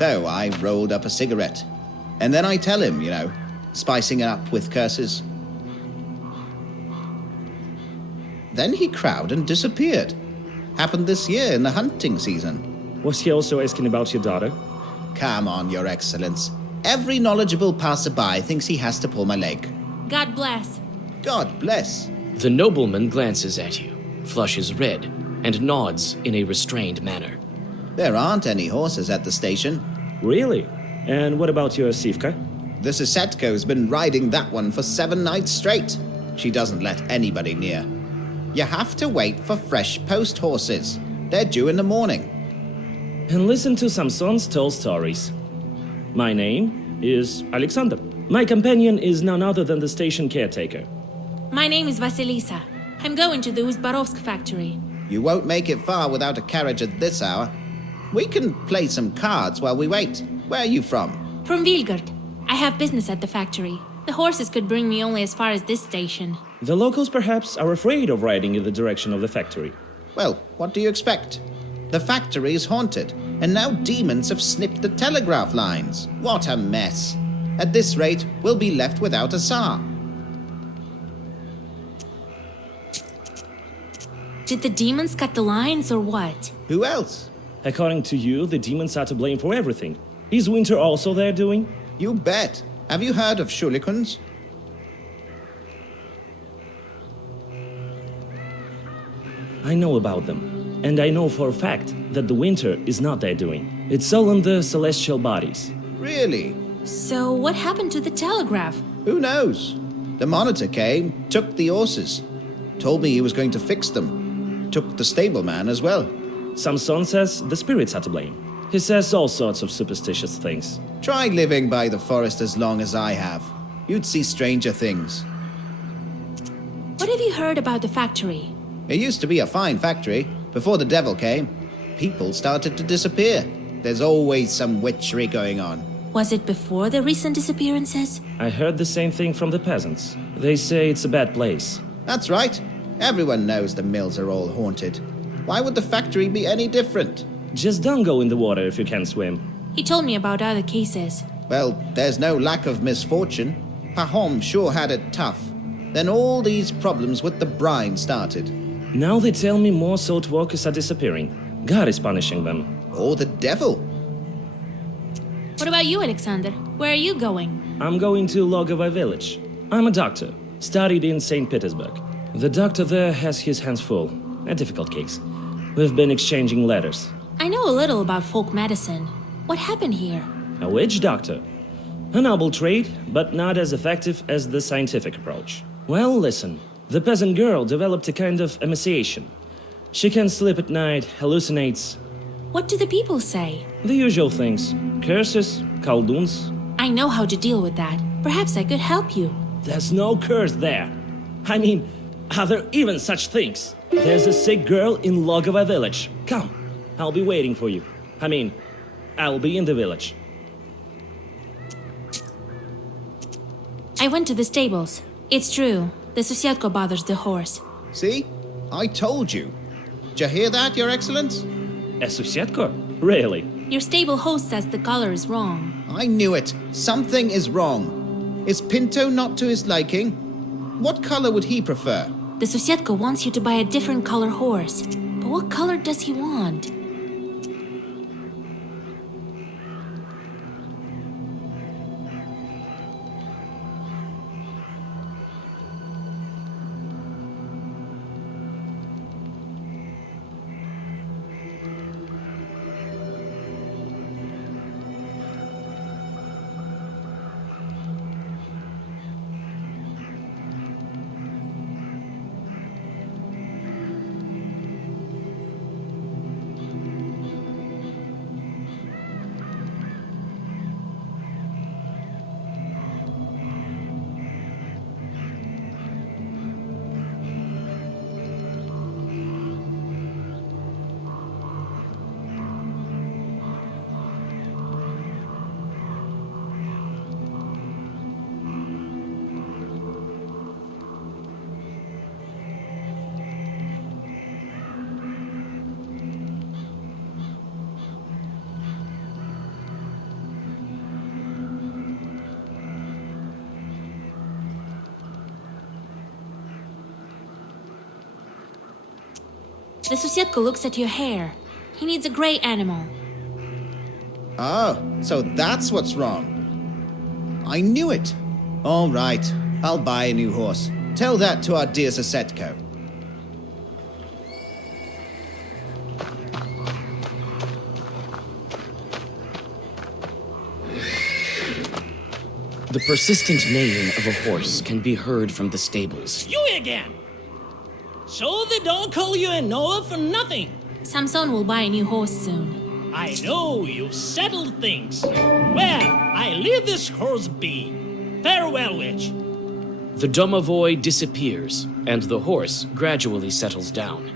So I rolled up a cigarette. And then I tell him, spicing it up with curses. Then he crowed and disappeared. Happened this year in the hunting season. Was he also asking about your daughter? Come on, Your Excellence. Every knowledgeable passerby thinks he has to pull my leg. God bless. God bless. The nobleman glances at you, flushes red, and nods in a restrained manner. There aren't any horses at the station. Really? And what about your Sivka? The Susetko's been riding that one for 7 nights straight. She doesn't let anybody near. You have to wait for fresh post horses. They're due in the morning. And listen to Samson's tall stories. My name is Alexander. My companion is none other than the station caretaker. My name is Vasilisa. I'm going to the Uzbarovsk factory. You won't make it far without a carriage at this hour. We can play some cards while we wait. Where are you from? From Vilgard. I have business at the factory. The horses could bring me only as far as this station. The locals perhaps are afraid of riding in the direction of the factory. Well, what do you expect? The factory is haunted, and now demons have snipped the telegraph lines. What a mess. At this rate, we'll be left without a Tsar. Did the demons cut the lines or what? Who else? According to you, the demons are to blame for everything. Is winter also their doing? You bet. Have you heard of Shulikons? I know about them. And I know for a fact that the winter is not their doing. It's all in the celestial bodies. Really? So what happened to the telegraph? Who knows? The monitor came, took the horses. Told me he was going to fix them. Took the stableman as well. Samson says the spirits are to blame. He says all sorts of superstitious things. Try living by the forest as long as I have. You'd see stranger things. What have you heard about the factory? It used to be a fine factory. Before the devil came, people started to disappear. There's always some witchery going on. Was it before the recent disappearances? I heard the same thing from the peasants. They say it's a bad place. That's right. Everyone knows the mills are all haunted. Why would the factory be any different? Just don't go in the water if you can't swim. He told me about other cases. Well, there's no lack of misfortune. Pahom sure had it tough. Then all these problems with the brine started. Now they tell me more salt workers are disappearing. God is punishing them. Or the devil. What about you, Alexander? Where are you going? I'm going to Logovy village. I'm a doctor, studied in St. Petersburg. The doctor there has his hands full. A difficult case. We've been exchanging letters. I know a little about folk medicine. What happened here? A witch doctor. A noble trade, but not as effective as the scientific approach. Well, listen. The peasant girl developed a kind of emaciation. She can't sleep at night, hallucinates. What do the people say? The usual things. Curses, kolduns. I know how to deal with that. Perhaps I could help you. There's no curse there. I mean, are there even such things? There's a sick girl in Logovy village. Come, I'll be waiting for you. I'll be in the village. I went to the stables. It's true. The Susetko bothers the horse. See? I told you. Did you hear that, Your Excellence? A Susetko? Really? Your stable host says the color is wrong. I knew it. Something is wrong. Is Pinto not to his liking? What color would he prefer? The Susetko wants you to buy a different color horse. But what color does he want? The Susietko looks at your hair. He needs a gray animal. Oh, so that's what's wrong. I knew it. All right, I'll buy a new horse. Tell that to our dear Susietko. The persistent neighing of a horse can be heard from the stables. You again! So they don't call you a Noah for nothing. Samson will buy a new horse soon. I know you've settled things. Well, I leave this horse be. Farewell, witch. The domovoi disappears, and the horse gradually settles down.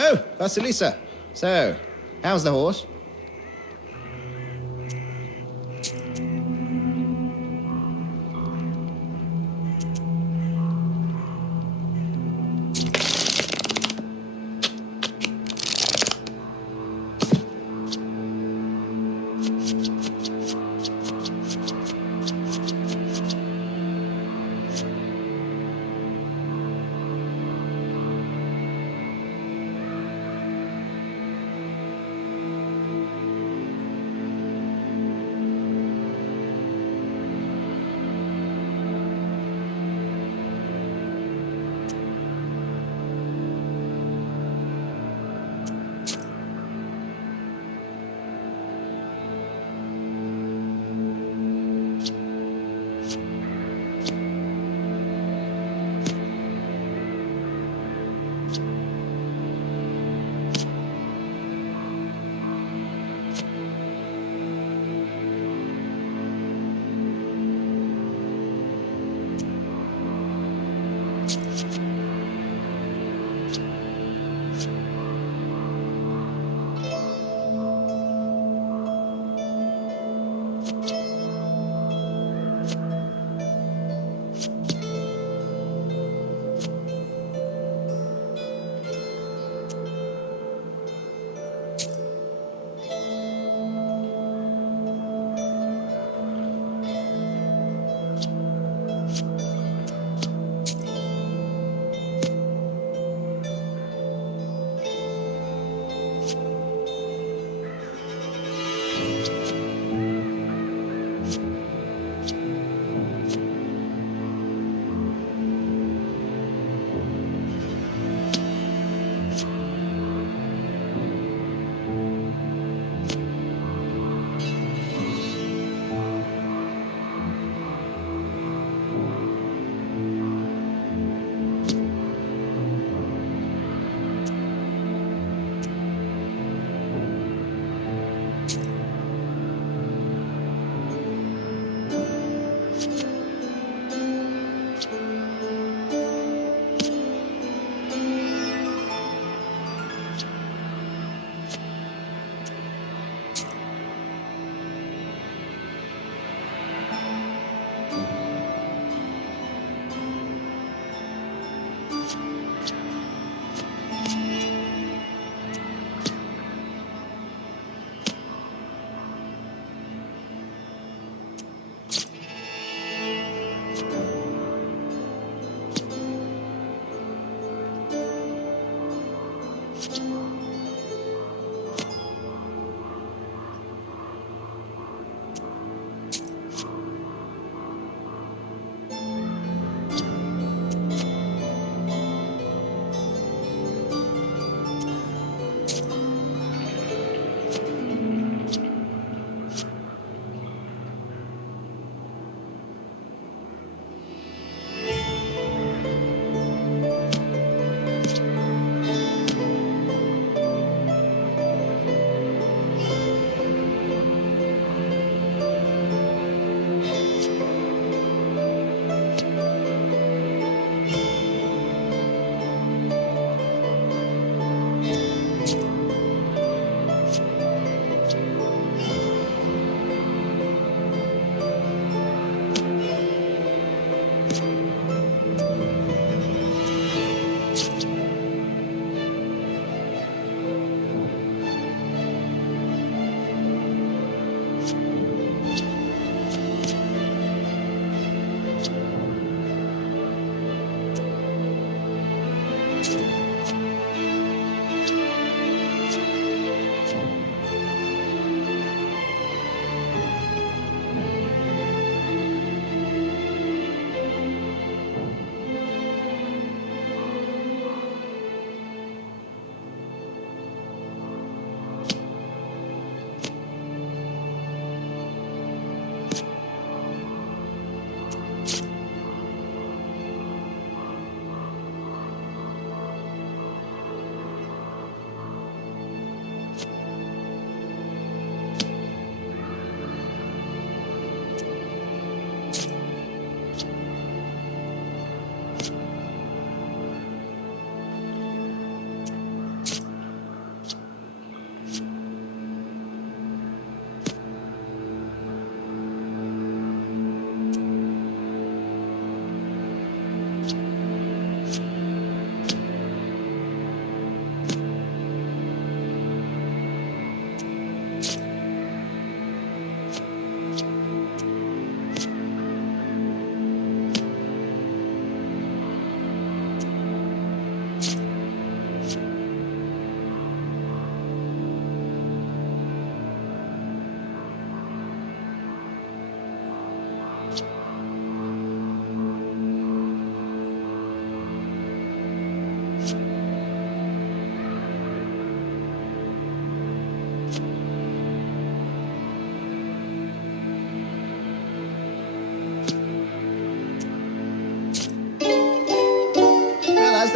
Oh, Vasilisa. So, how's the horse?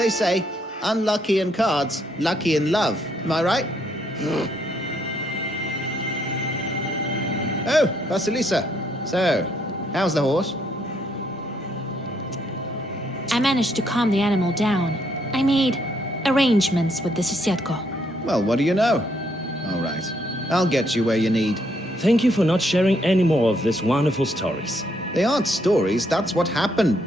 they say, unlucky in cards, lucky in love. Am I right? Oh, Vasilisa. So, how's the horse? I managed to calm the animal down. I made arrangements with the Susiatko. Well, what do you know? All right. I'll get you where you need. Thank you for not sharing any more of these wonderful stories. They aren't stories, that's what happened.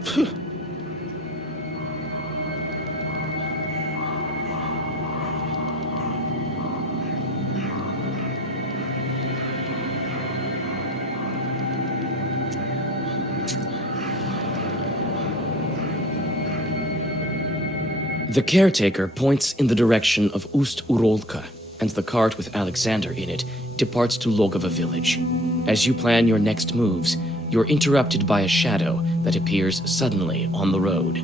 The caretaker points in the direction of Ust-Urolka, and the cart with Alexander in it departs to Logova village. As you plan your next moves, you're interrupted by a shadow that appears suddenly on the road.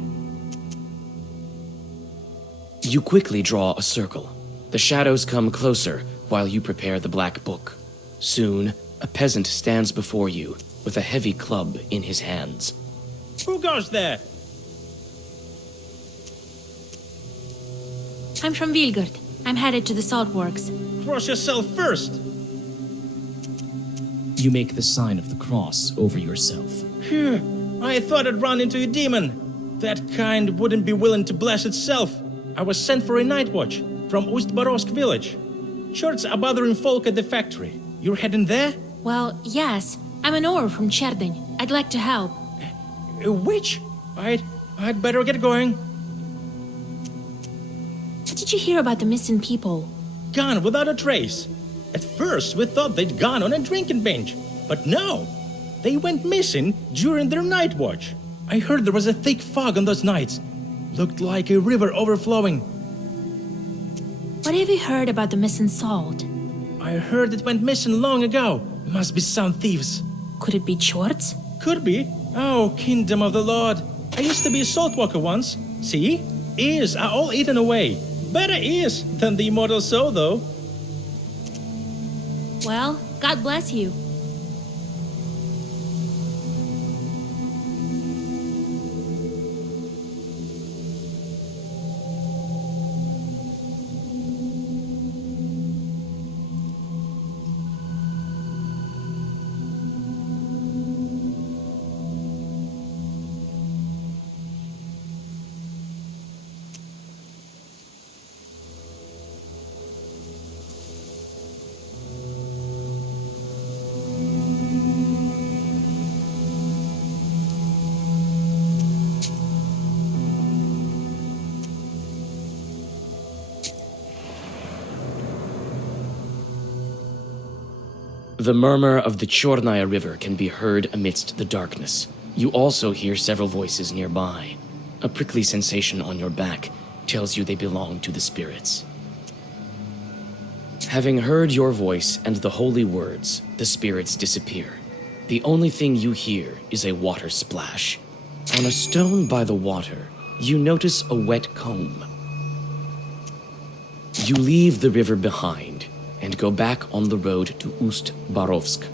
You quickly draw a circle. The shadows come closer while you prepare the black book. Soon, a peasant stands before you with a heavy club in his hands. Who goes there? I'm from Vilgard. I'm headed to the salt works. Cross yourself first. You make the sign of the cross over yourself. Phew, I thought I'd run into a demon. That kind wouldn't be willing to bless itself. I was sent for a night watch from Ust-Barovsk village. Shorts are bothering folk at the factory. You're heading there? Well, yes. I'm an ore from Cherdyn. I'd like to help. A witch? I'd better get going. Did you hear about the missing people? Gone without a trace. At first, we thought they'd gone on a drinking binge. But no, they went missing during their night watch. I heard there was a thick fog on those nights. Looked like a river overflowing. What have you heard about the missing salt? I heard it went missing long ago. Must be some thieves. Could it be Chorts? Could be. Oh, kingdom of the Lord. I used to be a salt walker once. See? Ears are all eaten away. Better ears than the immortal soul, though. Well, God bless you. The murmur of the Chornaya River can be heard amidst the darkness. You also hear several voices nearby. A prickly sensation on your back tells you they belong to the spirits. Having heard your voice and the holy words, the spirits disappear. The only thing you hear is a water splash. On a stone by the water, you notice a wet comb. You leave the river behind and go back on the road to Ust-Barovsk.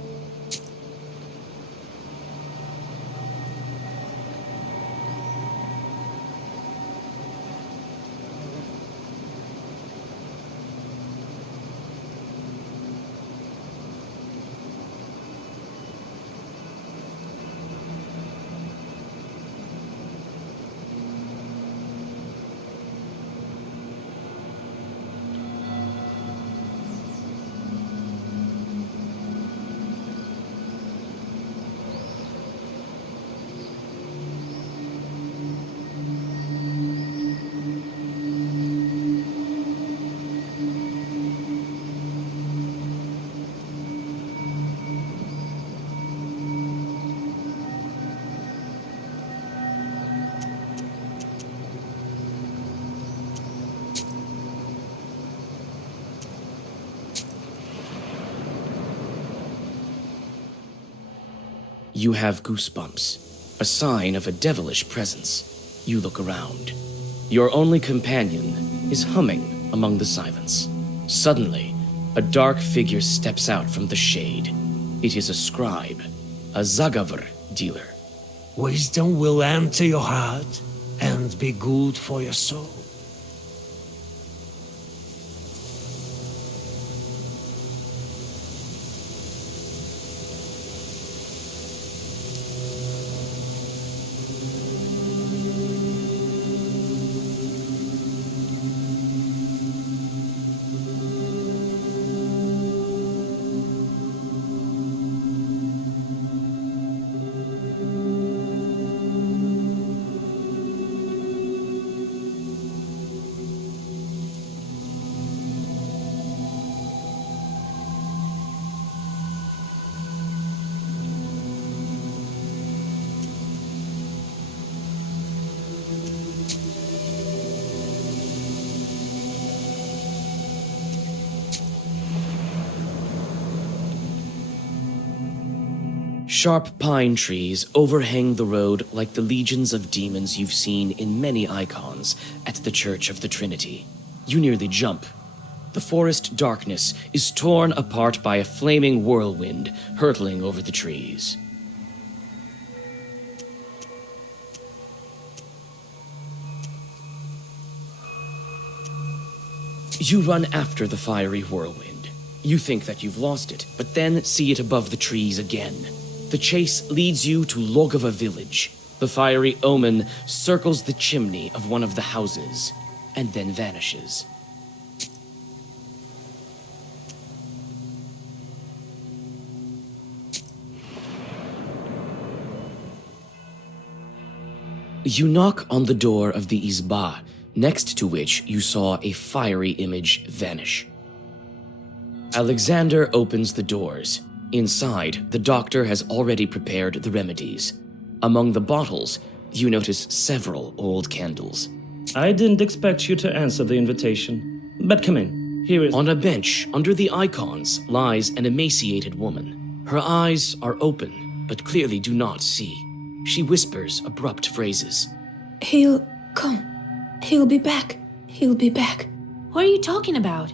You have goosebumps, a sign of a devilish presence. You look around. Your only companion is humming among the silence. Suddenly, a dark figure steps out from the shade. It is a scribe, a Zagavr dealer. Wisdom will enter your heart. and be good for your soul. Sharp pine trees overhang the road like the legions of demons you've seen in many icons at the Church of the Trinity. You nearly jump. The forest darkness is torn apart by a flaming whirlwind hurtling over the trees. You run after the fiery whirlwind. You think that you've lost it, but then see it above the trees again. The chase leads you to Logova village. The fiery omen circles the chimney of one of the houses, and then vanishes. You knock on the door of the Izba, next to which you saw a fiery image vanish. Alexander opens the doors. Inside, the doctor has already prepared the remedies. Among the bottles, you notice several old candles. I didn't expect you to answer the invitation. But come in. Here is... On a bench under the icons lies an emaciated woman. Her eyes are open, but clearly do not see. She whispers abrupt phrases. He'll come. He'll be back. He'll be back. What are you talking about?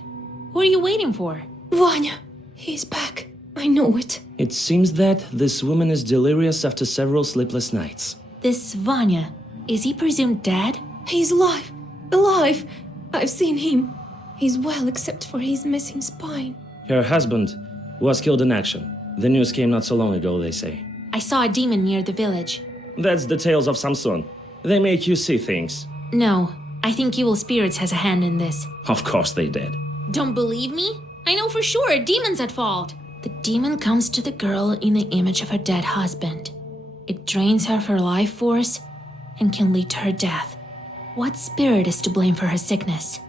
What are you waiting for? Vanya, he's back. I know it. It seems that this woman is delirious after several sleepless nights. This Vanya, is he presumed dead? He's alive. Alive. I've seen him. He's well except for his missing spine. Her husband was killed in action. The news came not so long ago, they say. I saw a demon near the village. That's the tales of Samson. They make you see things. No, I think evil spirits has a hand in this. Of course they did. Don't believe me? I know for sure a demon's at fault. The demon comes to the girl in the image of her dead husband. It drains her of her life force and can lead to her death. What spirit is to blame for her sickness?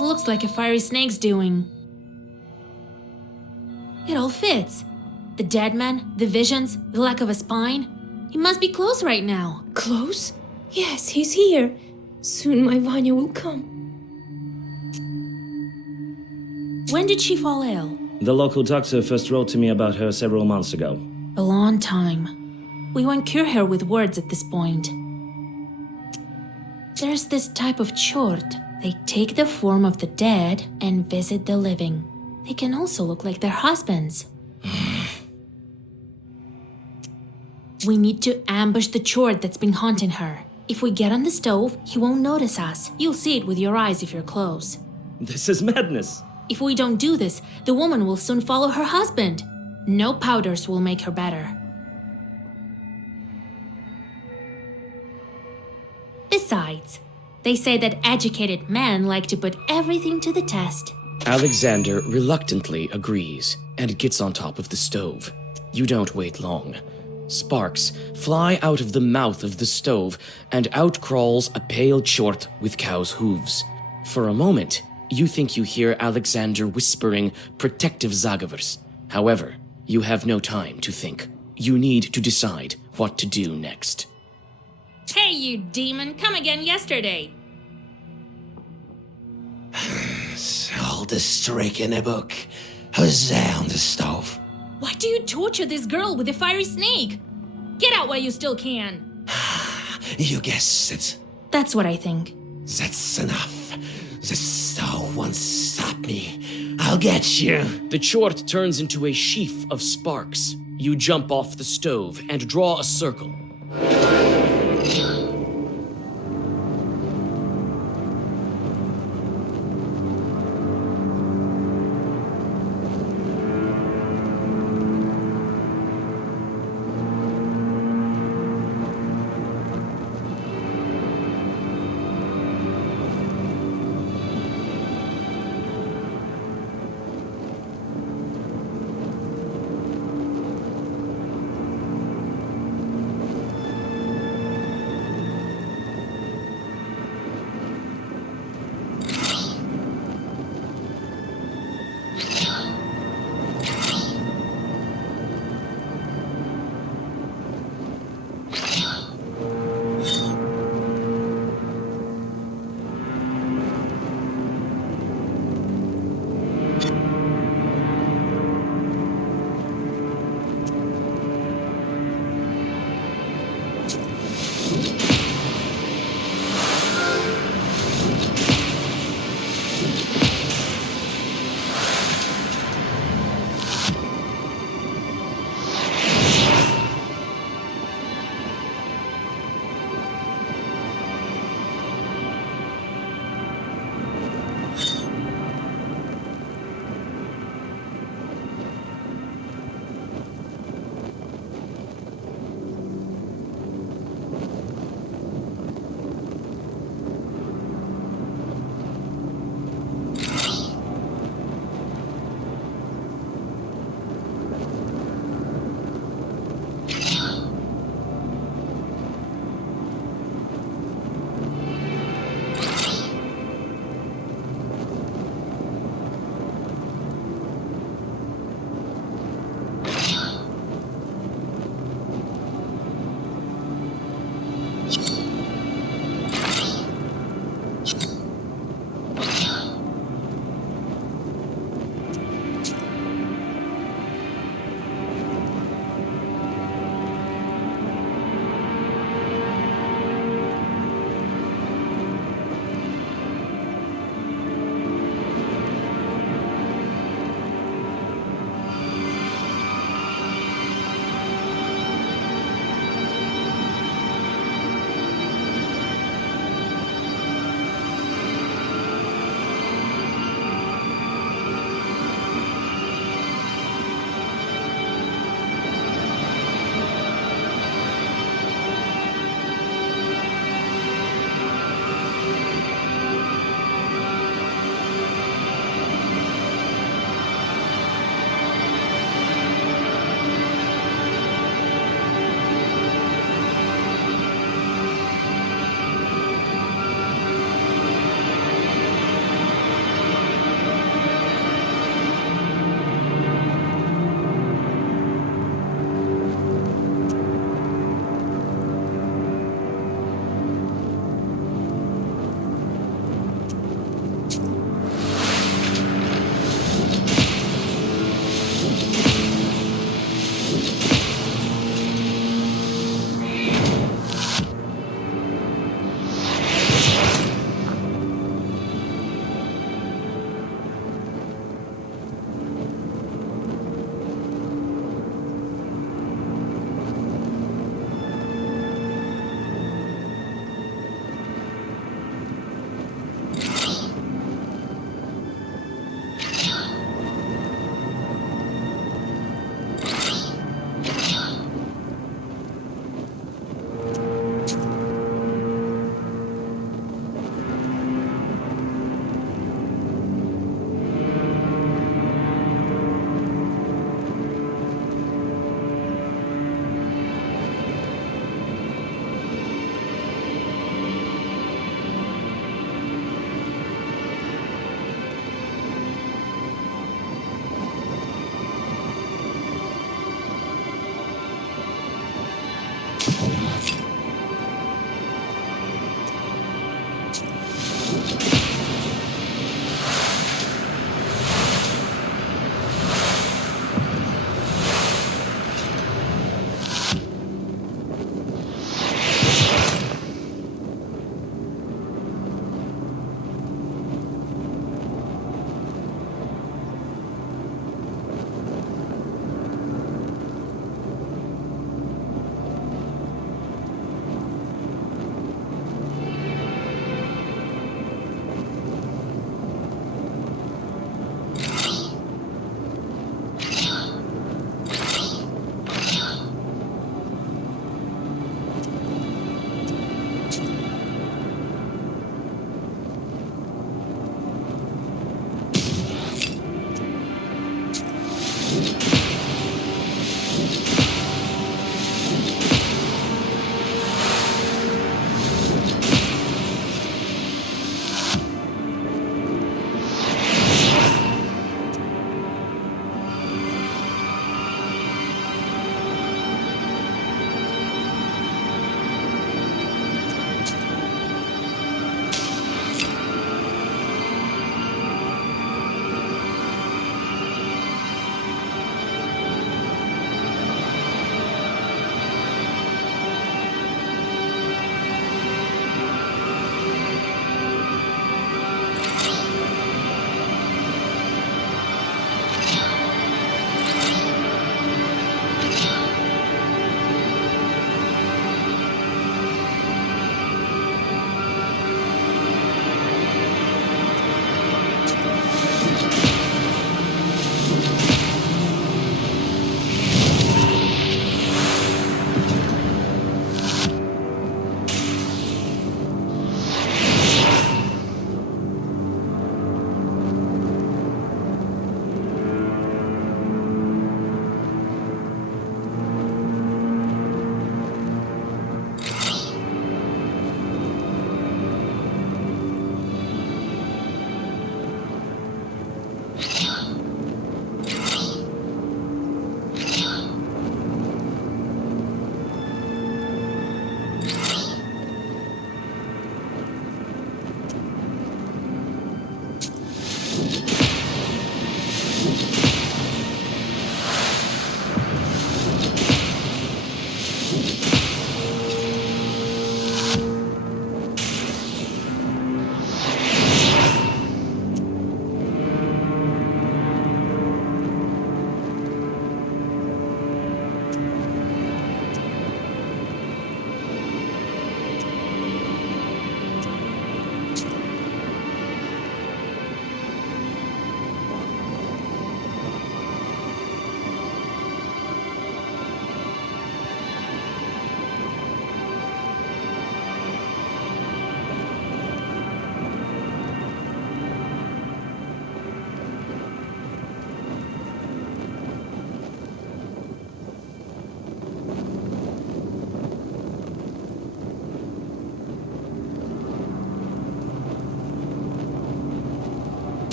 Looks like a fiery snake's doing. It all fits. The dead man, the visions, the lack of a spine. He must be close right now. Close? Yes, he's here. Soon my Vanya will come. When did she fall ill? The local doctor first wrote to me about her several months ago. A long time. We won't cure her with words at this point. There's this type of chort. They take the form of the dead and visit the living. They can also look like their husbands. We need to ambush the chort that's been haunting her. If we get on the stove, he won't notice us. You'll see it with your eyes if you're close. This is madness. If we don't do this, the woman will soon follow her husband. No powders will make her better. Besides, they say that educated men like to put everything to the test. Alexander reluctantly agrees and gets on top of the stove. You don't wait long. Sparks fly out of the mouth of the stove, and out crawls a pale chort with cow's hooves. For a moment, you think you hear Alexander whispering protective zagavers. However, you have no time to think. You need to decide what to do next. Hey, you demon, come again yesterday. All the streak in a book. Who's on the stove? Why do you torture this girl with a fiery snake? Get out while you still can. You guessed it. That's what I think. That's enough. The stove won't stop me. I'll get you. The chort turns into a sheaf of sparks. You jump off the stove and draw a circle.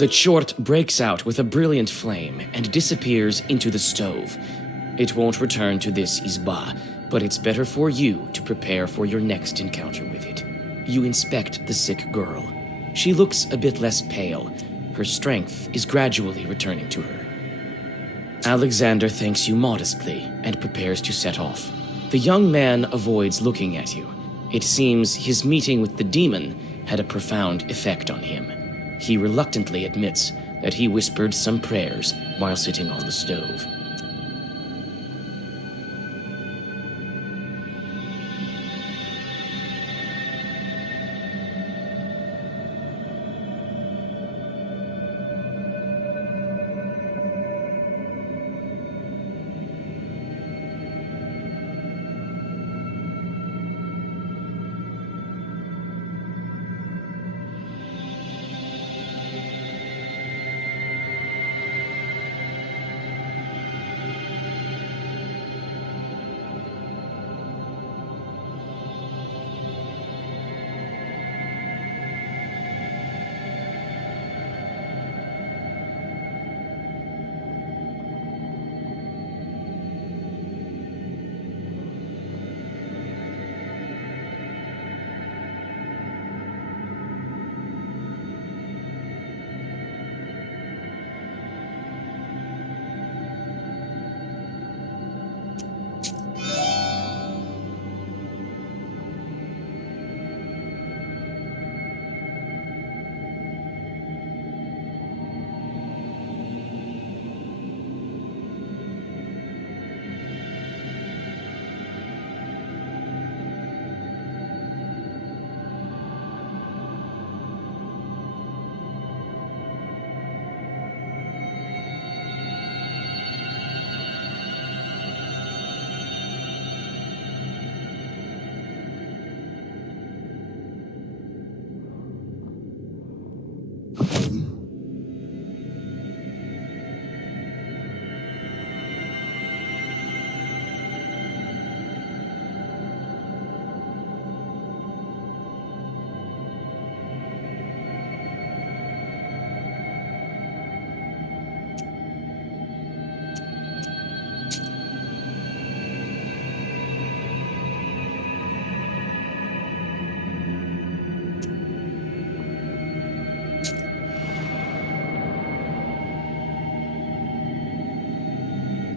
The chort breaks out with a brilliant flame and disappears into the stove. It won't return to this izba, but it's better for you to prepare for your next encounter with it. You inspect the sick girl. She looks a bit less pale. Her strength is gradually returning to her. Alexander thanks you modestly and prepares to set off. The young man avoids looking at you. It seems his meeting with the demon had a profound effect on him. He reluctantly admits that he whispered some prayers while sitting on the stove.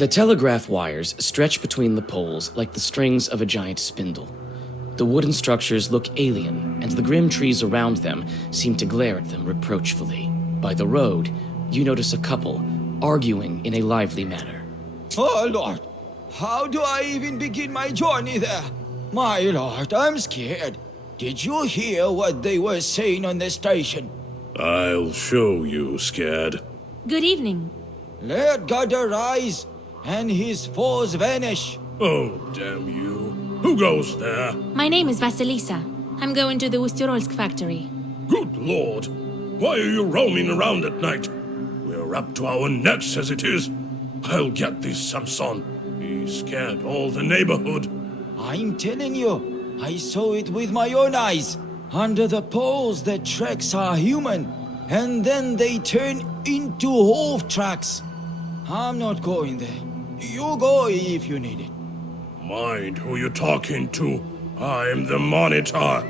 The telegraph wires stretch between the poles like the strings of a giant spindle. The wooden structures look alien, and the grim trees around them seem to glare at them reproachfully. By the road, you notice a couple arguing in a lively manner. Oh, Lord. How do I even begin my journey there? My Lord, I'm scared. Did you hear what they were saying on the station? I'll show you, scared. Good evening. Let God arise, and his foes vanish. Oh, damn you. Who goes there? My name is Vasilisa. I'm going to the Ustyurolsk factory. Good lord. Why are you roaming around at night? We're up to our necks as it is. I'll get this Samson. He scared all the neighborhood. I'm telling you, I saw it with my own eyes. Under the poles, the tracks are human, and then they turn into hoof tracks. I'm not going there. You go if you need it. Mind who you're talking to. I'm the monitor.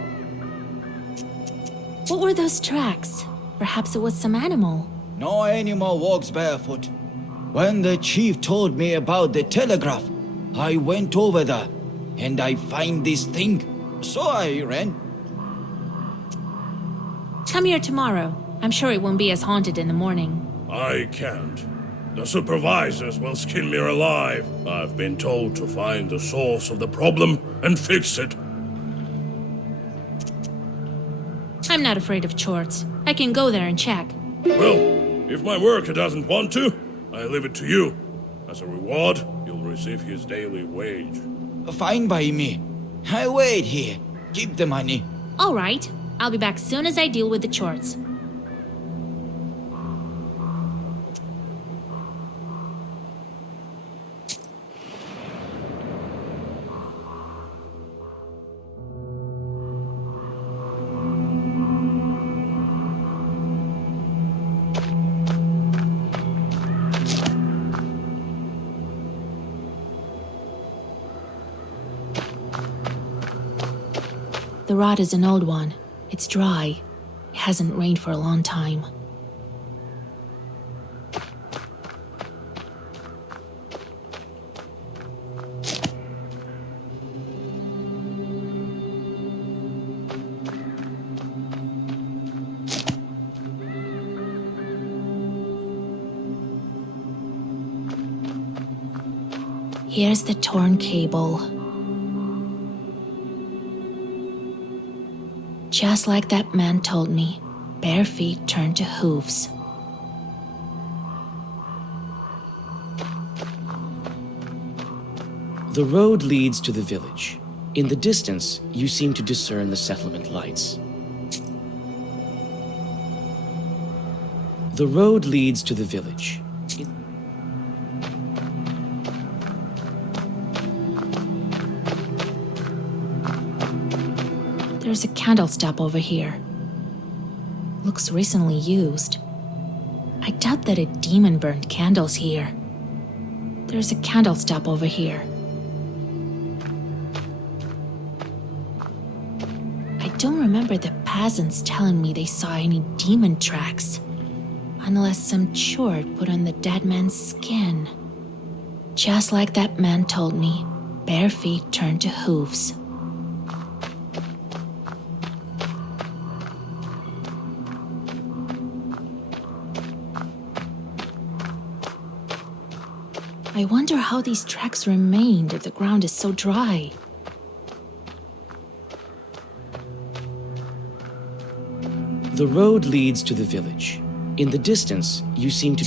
What were those tracks? Perhaps it was some animal. No animal walks barefoot. When the chief told me about the telegraph, I went over there, and I find this thing. So I ran. Come here tomorrow. I'm sure it won't be as haunted in the morning. I can't. The supervisors will skin me alive. I've been told to find the source of the problem and fix it. I'm not afraid of chores. I can go there and check. Well, if my worker doesn't want to, I leave it to you. As a reward, you'll receive his daily wage. Fine by me. I wait here. Keep the money. All right. I'll be back soon as I deal with the chores. The rod is an old one. It's dry. It hasn't rained for a long time. Here's the torn cable. Just like that man told me, bare feet turn to hooves. The road leads to the village. In the distance, you seem to discern the settlement lights. The road leads to the village. There's a candle stop over here. Looks recently used. I doubt that a demon burned candles here. There's a candle stop over here. I don't remember the peasants telling me they saw any demon tracks. Unless some chort put on the dead man's skin. Just like that man told me, bare feet turn to hooves. I wonder how these tracks remained if the ground is so dry. The road leads to the village. In the distance, you seem to...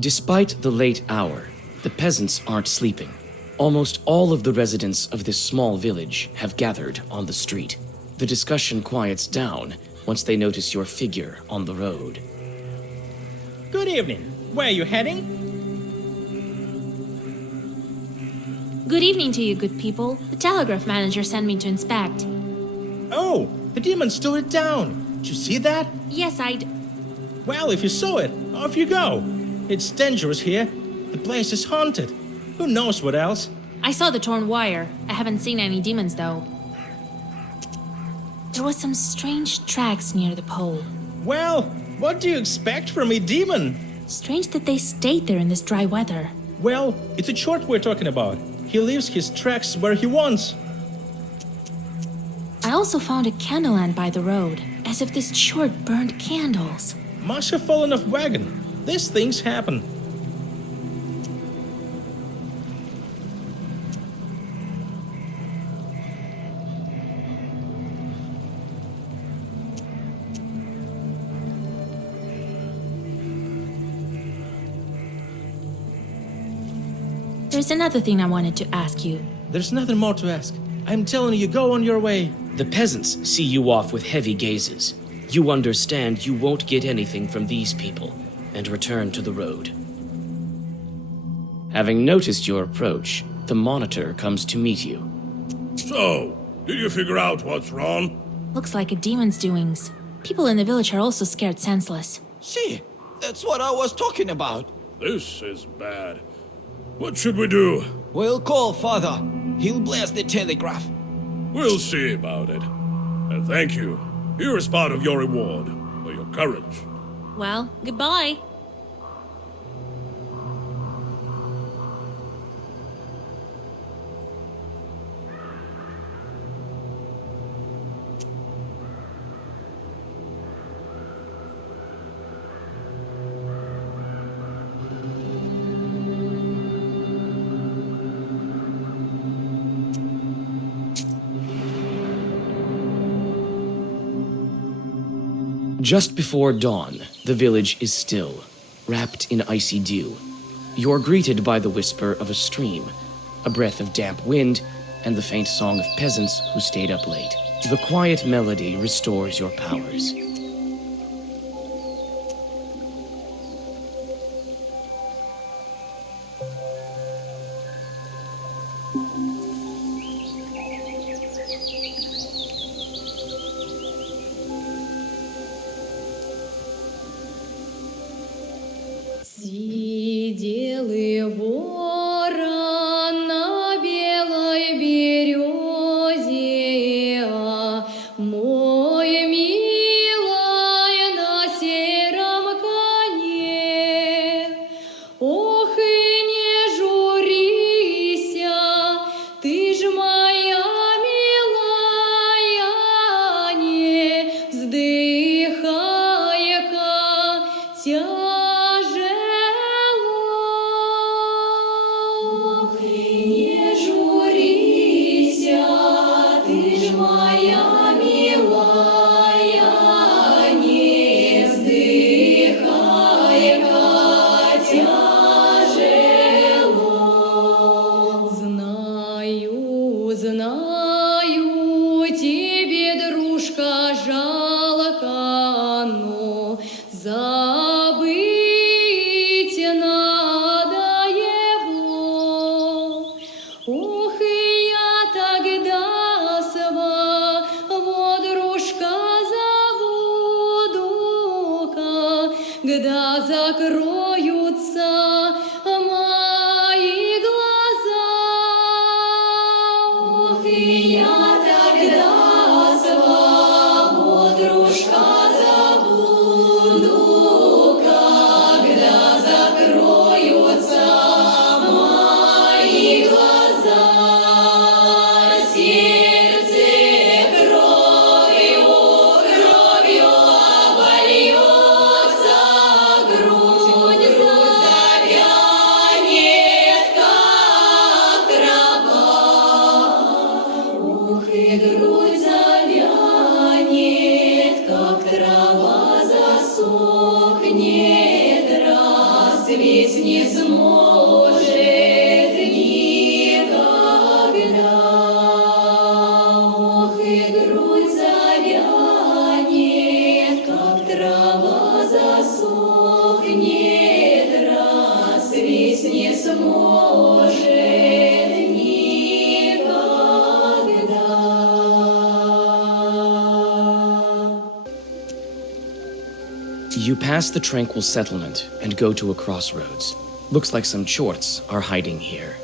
Despite the late hour, the peasants aren't sleeping. Almost all of the residents of this small village have gathered on the street. The discussion quiets down once they notice your figure on the road. Good evening. Where are you heading? Good evening to you, good people. The telegraph manager sent me to inspect. Oh, the demon slowed it down. Did you see that? Yes, Well, if you saw it, off you go. It's dangerous here. The place is haunted. Who knows what else? I saw the torn wire. I haven't seen any demons, though. There was some strange tracks near the pole. Well, what do you expect from a demon? Strange that they stayed there in this dry weather. Well, it's a chort we're talking about. He leaves his tracks where he wants. I also found a candle lamp by the road, as if this chort burned candles. Must have fallen off wagon. These things happen. There's another thing I wanted to ask you. There's nothing more to ask. I'm telling you, go on your way. The peasants see you off with heavy gazes. You understand you won't get anything from these people, and return to the road. Having noticed your approach, the monitor comes to meet you. So, did you figure out what's wrong? Looks like a demon's doings. People in the village are also scared senseless. See, that's what I was talking about. This is bad. What should we do? We'll call Father. He'll blast the telegraph. We'll see about it. And thank you. Here is part of your reward for your courage. Well, goodbye. Just before dawn, the village is still, wrapped in icy dew. You're greeted by the whisper of a stream, a breath of damp wind, and the faint song of peasants who stayed up late. The quiet melody restores your powers. Сидел и ворон на белой березе, мой милый на сером коне. Ох, и не журися, ты ж моя милая, не вздыхай-ка, Знаю, тебе, дружка, жалко, но забыть надо его. Ох, и я тогда своего дружка забуду-ка, когда закроются мои глаза. Ох, и я тогда своего дружка забуду, когда закроются мои глаза. Сердце кровью обольется, грудь завянет, как трава. Ух, и грудь завянет, как трава, засохнет, расцвесть не сможет никогда. Ох, и грудь завянет, как трава, засохнет, расцвесть не сможет никогда. You pass the tranquil settlement and go to a crossroads. Looks like some chorts are hiding here.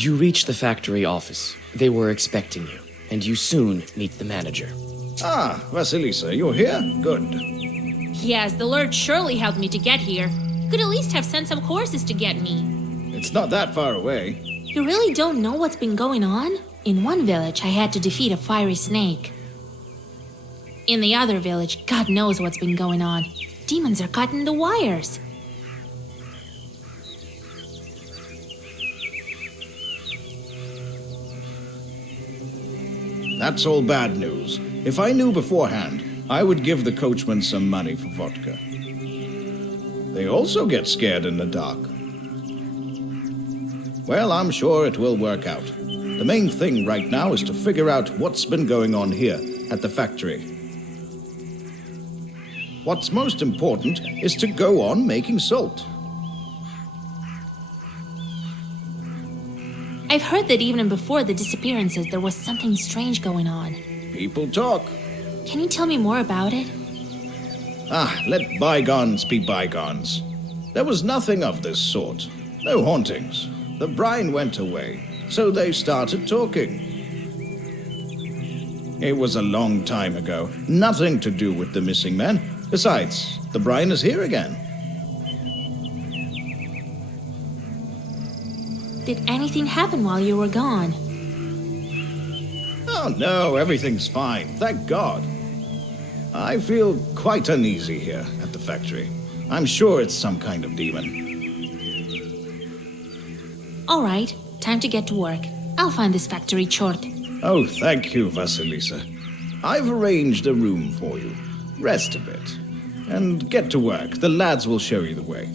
You reach the factory office. They were expecting you, and you soon meet the manager. Ah, Vasilisa, you're here? Good. Yes, the Lord surely helped me to get here. You could at least have sent some horses to get me. It's not that far away. You really don't know what's been going on? In one village, I had to defeat a fiery snake. In the other village, God knows what's been going on. Demons are cutting the wires. That's all bad news. If I knew beforehand, I would give the coachman some money for vodka. They also get scared in the dark. Well, I'm sure it will work out. The main thing right now is to figure out what's been going on here at the factory. What's most important is to go on making salt. I've heard that even before the disappearances, there was something strange going on. People talk. Can you tell me more about it? Let bygones be bygones. There was nothing of this sort. No hauntings. The brine went away, so they started talking. It was a long time ago. Nothing to do with the missing men. Besides, the brine is here again. Did anything happen while you were gone? Oh no, everything's fine, thank God. I feel quite uneasy here at the factory. I'm sure it's some kind of demon. All right, time to get to work. I'll find this factory chort. Oh, thank you, Vasilisa. I've arranged a room for you. Rest a bit. And get to work. The lads will show you the way.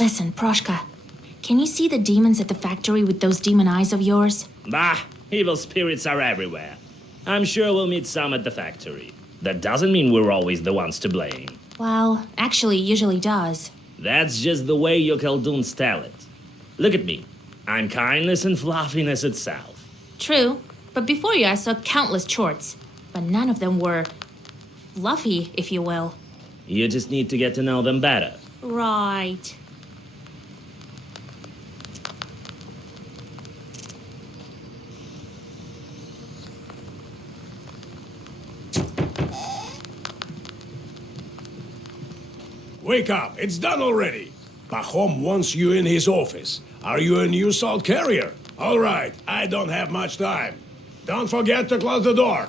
Listen, Proshka, can you see the demons at the factory with those demon eyes of yours? Bah, evil spirits are everywhere. I'm sure we'll meet some at the factory. That doesn't mean we're always the ones to blame. Well, actually, it usually does. That's just the way your Khaldoons tell it. Look at me. I'm kindness and fluffiness itself. True, but before you I saw countless chorts, but none of them were fluffy, if you will. You just need to get to know them better. Right. Wake up, it's done already. Pahom wants you in his office. Are you a new salt carrier? All right, I don't have much time. Don't forget to close the door.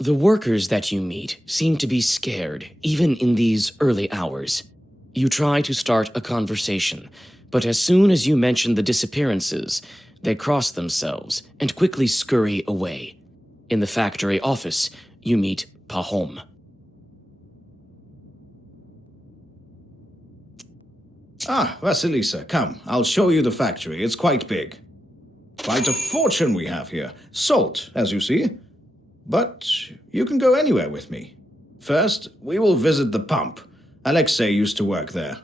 The workers that you meet seem to be scared, even in these early hours. You try to start a conversation, but as soon as you mention the disappearances, they cross themselves and quickly scurry away. In the factory office, you meet Pahom. Ah, Vasilisa, come. I'll show you the factory. It's quite big. Quite a fortune we have here. Salt, as you see. But you can go anywhere with me. First, we will visit the pump. Alexei used to work there.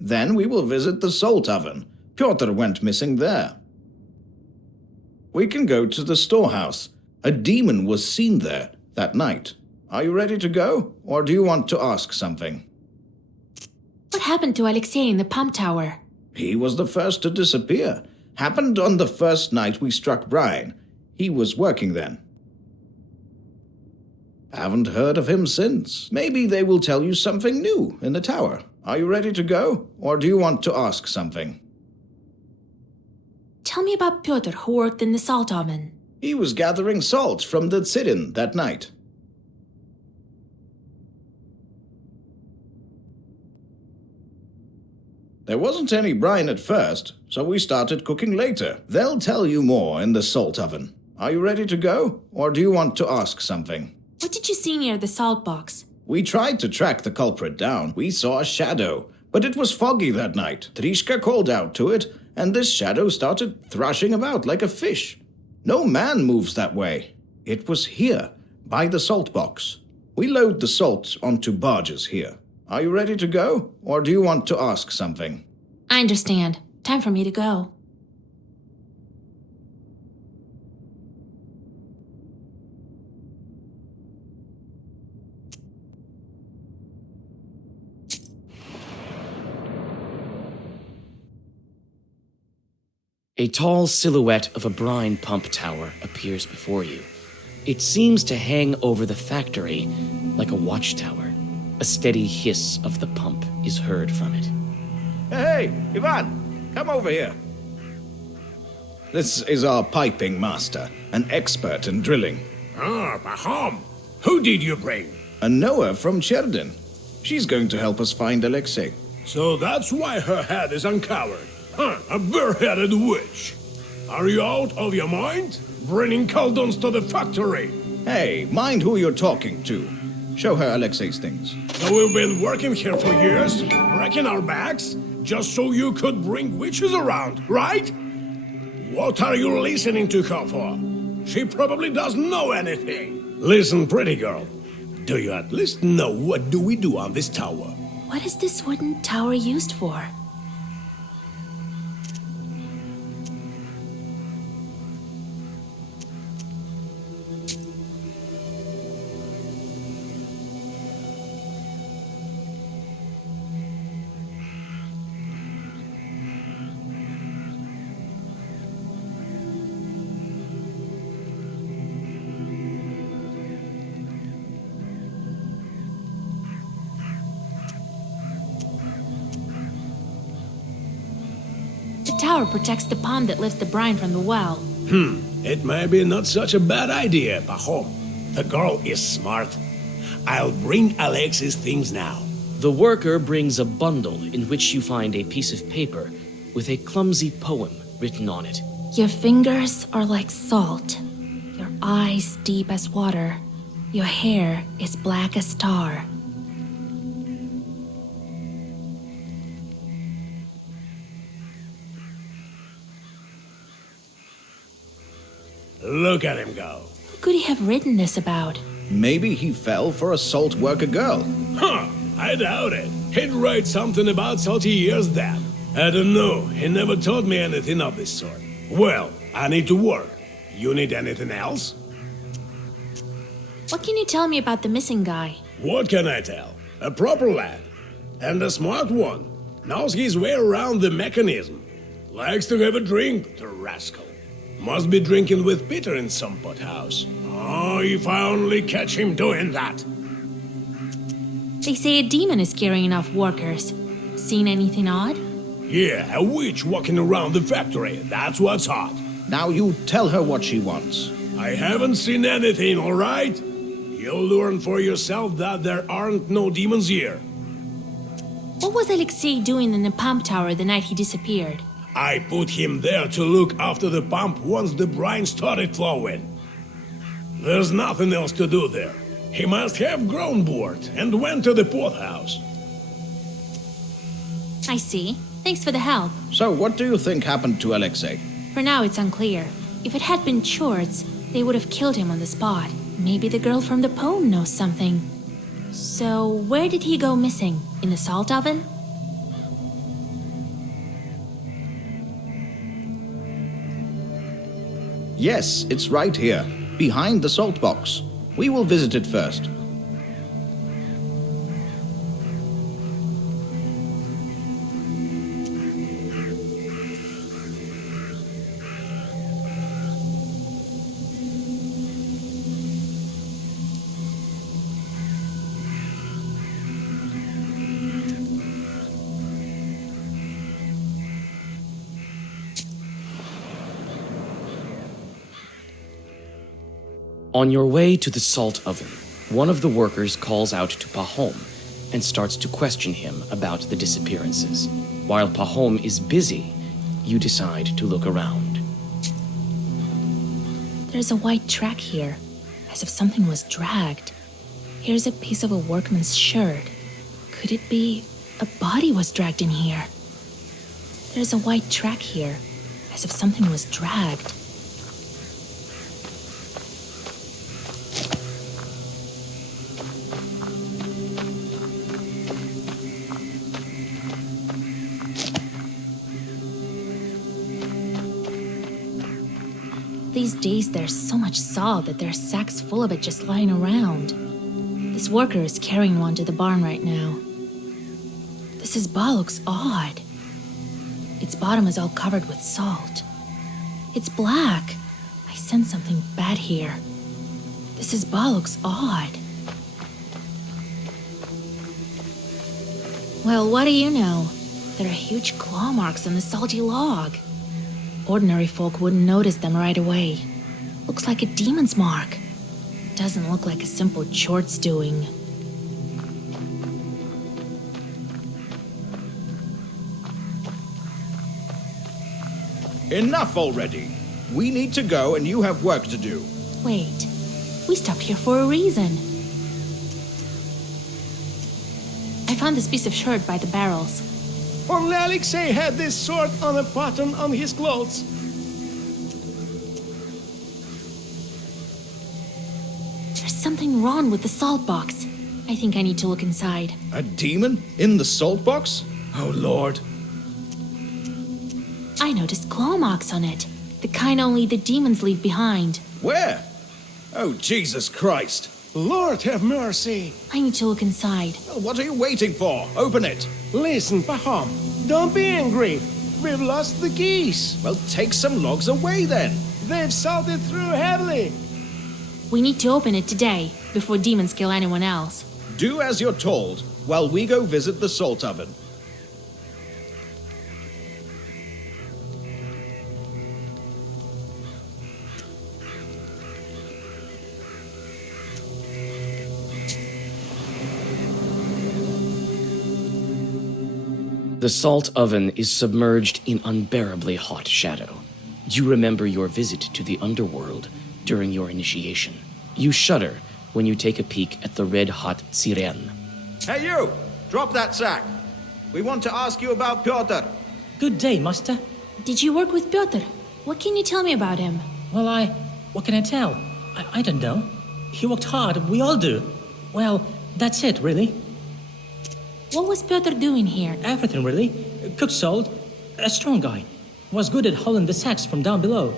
Then we will visit the salt oven. Pyotr went missing there. We can go to the storehouse. A demon was seen there that night. Are you ready to go, or do you want to ask something? What happened to Alexei in the pump tower? He was the first to disappear. Happened on the first night we struck Brian. He was working then. Haven't heard of him since. Maybe they will tell you something new in the tower. Are you ready to go, or do you want to ask something? Tell me about Pyotr who worked in the salt oven. He was gathering salt from the Tsirin that night. There wasn't any brine at first, so we started cooking later. They'll tell you more in the salt oven. Are you ready to go, or do you want to ask something? What did you see near the salt box? We tried to track the culprit down. We saw a shadow, but it was foggy that night. Trishka called out to it, and this shadow started thrashing about like a fish. No man moves that way. It was here, by the salt box. We load the salt onto barges here. Are you ready to go, or do you want to ask something? I understand. Time for me to go. A tall silhouette of a brine pump tower appears before you. It seems to hang over the factory like a watchtower. A steady hiss of the pump is heard from it. Hey, Ivan, come over here. This is our piping master, an expert in drilling. Ah, Pahom. Who did you bring? A Noah from Cherdin. She's going to help us find Alexei. So that's why her head is uncovered. Huh, a bare-headed witch. Are you out of your mind? Bringing caldons to the factory. Hey, mind who you're talking to. Show her Alexei's things. So we've been working here for years, wrecking our backs, just so you could bring witches around, right? What are you listening to her for? She probably doesn't know anything. Listen, pretty girl. Do you at least know what do we do on this tower? What is this wooden tower used for? The tower protects the pond that lifts the brine from the well. It may be not such a bad idea, Pahom. The girl is smart. I'll bring Alexei's things now. The worker brings a bundle in which you find a piece of paper with a clumsy poem written on it. Your fingers are like salt, your eyes deep as water, your hair is black as tar. Look at him go. Who could he have written this about? Maybe he fell for a salt worker girl. Huh, I doubt it. He'd write something about salty years then. I don't know, he never taught me anything of this sort. Well, I need to work. You need anything else? What can you tell me about the missing guy? What can I tell? A proper lad. And a smart one. Knows his way around the mechanism. Likes to have a drink, the rascal. Must be drinking with Peter in some pothouse. Oh, if I only catch him doing that. They say a demon is carrying off workers. Seen anything odd? Yeah, a witch walking around the factory. That's what's hot. Now you tell her what she wants. I haven't seen anything, all right? You'll learn for yourself that there aren't no demons here. What was Alexei doing in the pump tower the night he disappeared? I put him there to look after the pump once the brine started flowing. There's nothing else to do there. He must have grown bored and went to the poorhouse. I see. Thanks for the help. So what do you think happened to Alexei? For now, it's unclear. If it had been Chorts, they would have killed him on the spot. Maybe the girl from the poem knows something. So, where did he go missing? In the salt oven? Yes, it's right here, behind the salt box. We will visit it first. On your way to the salt oven, one of the workers calls out to Pahom and starts to question him about the disappearances. While Pahom is busy, you decide to look around. There's a white track here, as if something was dragged. Here's a piece of a workman's shirt. Could it be a body was dragged in here? There's a white track here, as if something was dragged. These days there's so much salt that there are sacks full of it just lying around. This worker is carrying one to the barn right now. This bar looks odd. Its bottom is all covered with salt. It's black. I sense something bad here. This bar looks odd. Well, what do you know? There are huge claw marks on the salty log. Ordinary folk wouldn't notice them right away. Looks like a demon's mark. Doesn't look like a simple Chort's doing. Enough already. We need to go and you have work to do. Wait, we stopped here for a reason. I found this piece of shirt by the barrels. Only Alexei had this sword on a button on his clothes. There's something wrong with the salt box. I think I need to look inside. A demon? In the salt box? Oh, Lord. I noticed claw marks on it. The kind only the demons leave behind. Where? Oh, Jesus Christ. Lord have mercy. I need to look inside. Well, what are you waiting for? Open it. Listen, Pahom, don't be angry. We've lost the keys. Well, take some logs away then. They've salted through heavily. We need to open it today, before demons kill anyone else. Do as you're told, while we go visit the salt oven. The salt oven is submerged in unbearably hot shadow. You remember your visit to the underworld during your initiation. You shudder when you take a peek at the red-hot siren. Hey you! Drop that sack! We want to ask you about Pyotr. Good day, master. Did you work with Pyotr? What can you tell me about him? Well, what can I tell? I don't know. He worked hard, we all do. Well, that's it, really. What was Pyotr doing here? Everything, really. Cooked salt. A strong guy. Was good at hauling the sacks from down below.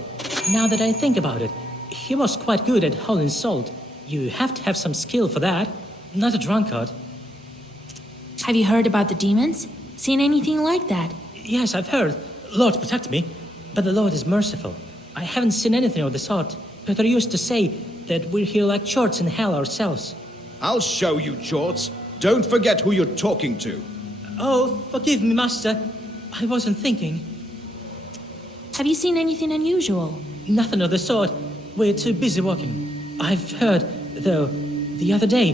Now that I think about it, he was quite good at hauling salt. You have to have some skill for that. Not a drunkard. Have you heard about the demons? Seen anything like that? Yes, I've heard. Lord protect me. But the Lord is merciful. I haven't seen anything of the sort. Pyotr used to say that we're here like Chorts in hell ourselves. I'll show you, Chorts. Don't forget who you're talking to. Oh, forgive me, master. I wasn't thinking. Have you seen anything unusual? Nothing of the sort. We're too busy working. I've heard, though, the other day,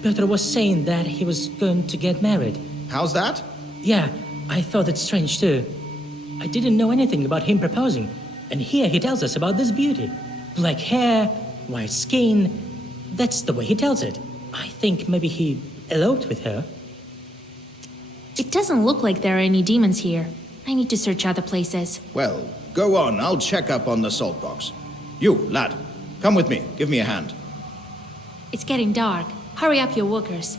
Piotr was saying that he was going to get married. How's that? Yeah, I thought it strange too. I didn't know anything about him proposing, and here he tells us about this beauty. Black hair, white skin. That's the way he tells it. I think maybe he eloped with her. It doesn't look like there are any demons here. I need to search other places. Well, go on. I'll check up on the salt box. You, lad, come with me. Give me a hand. It's getting dark. Hurry up your workers.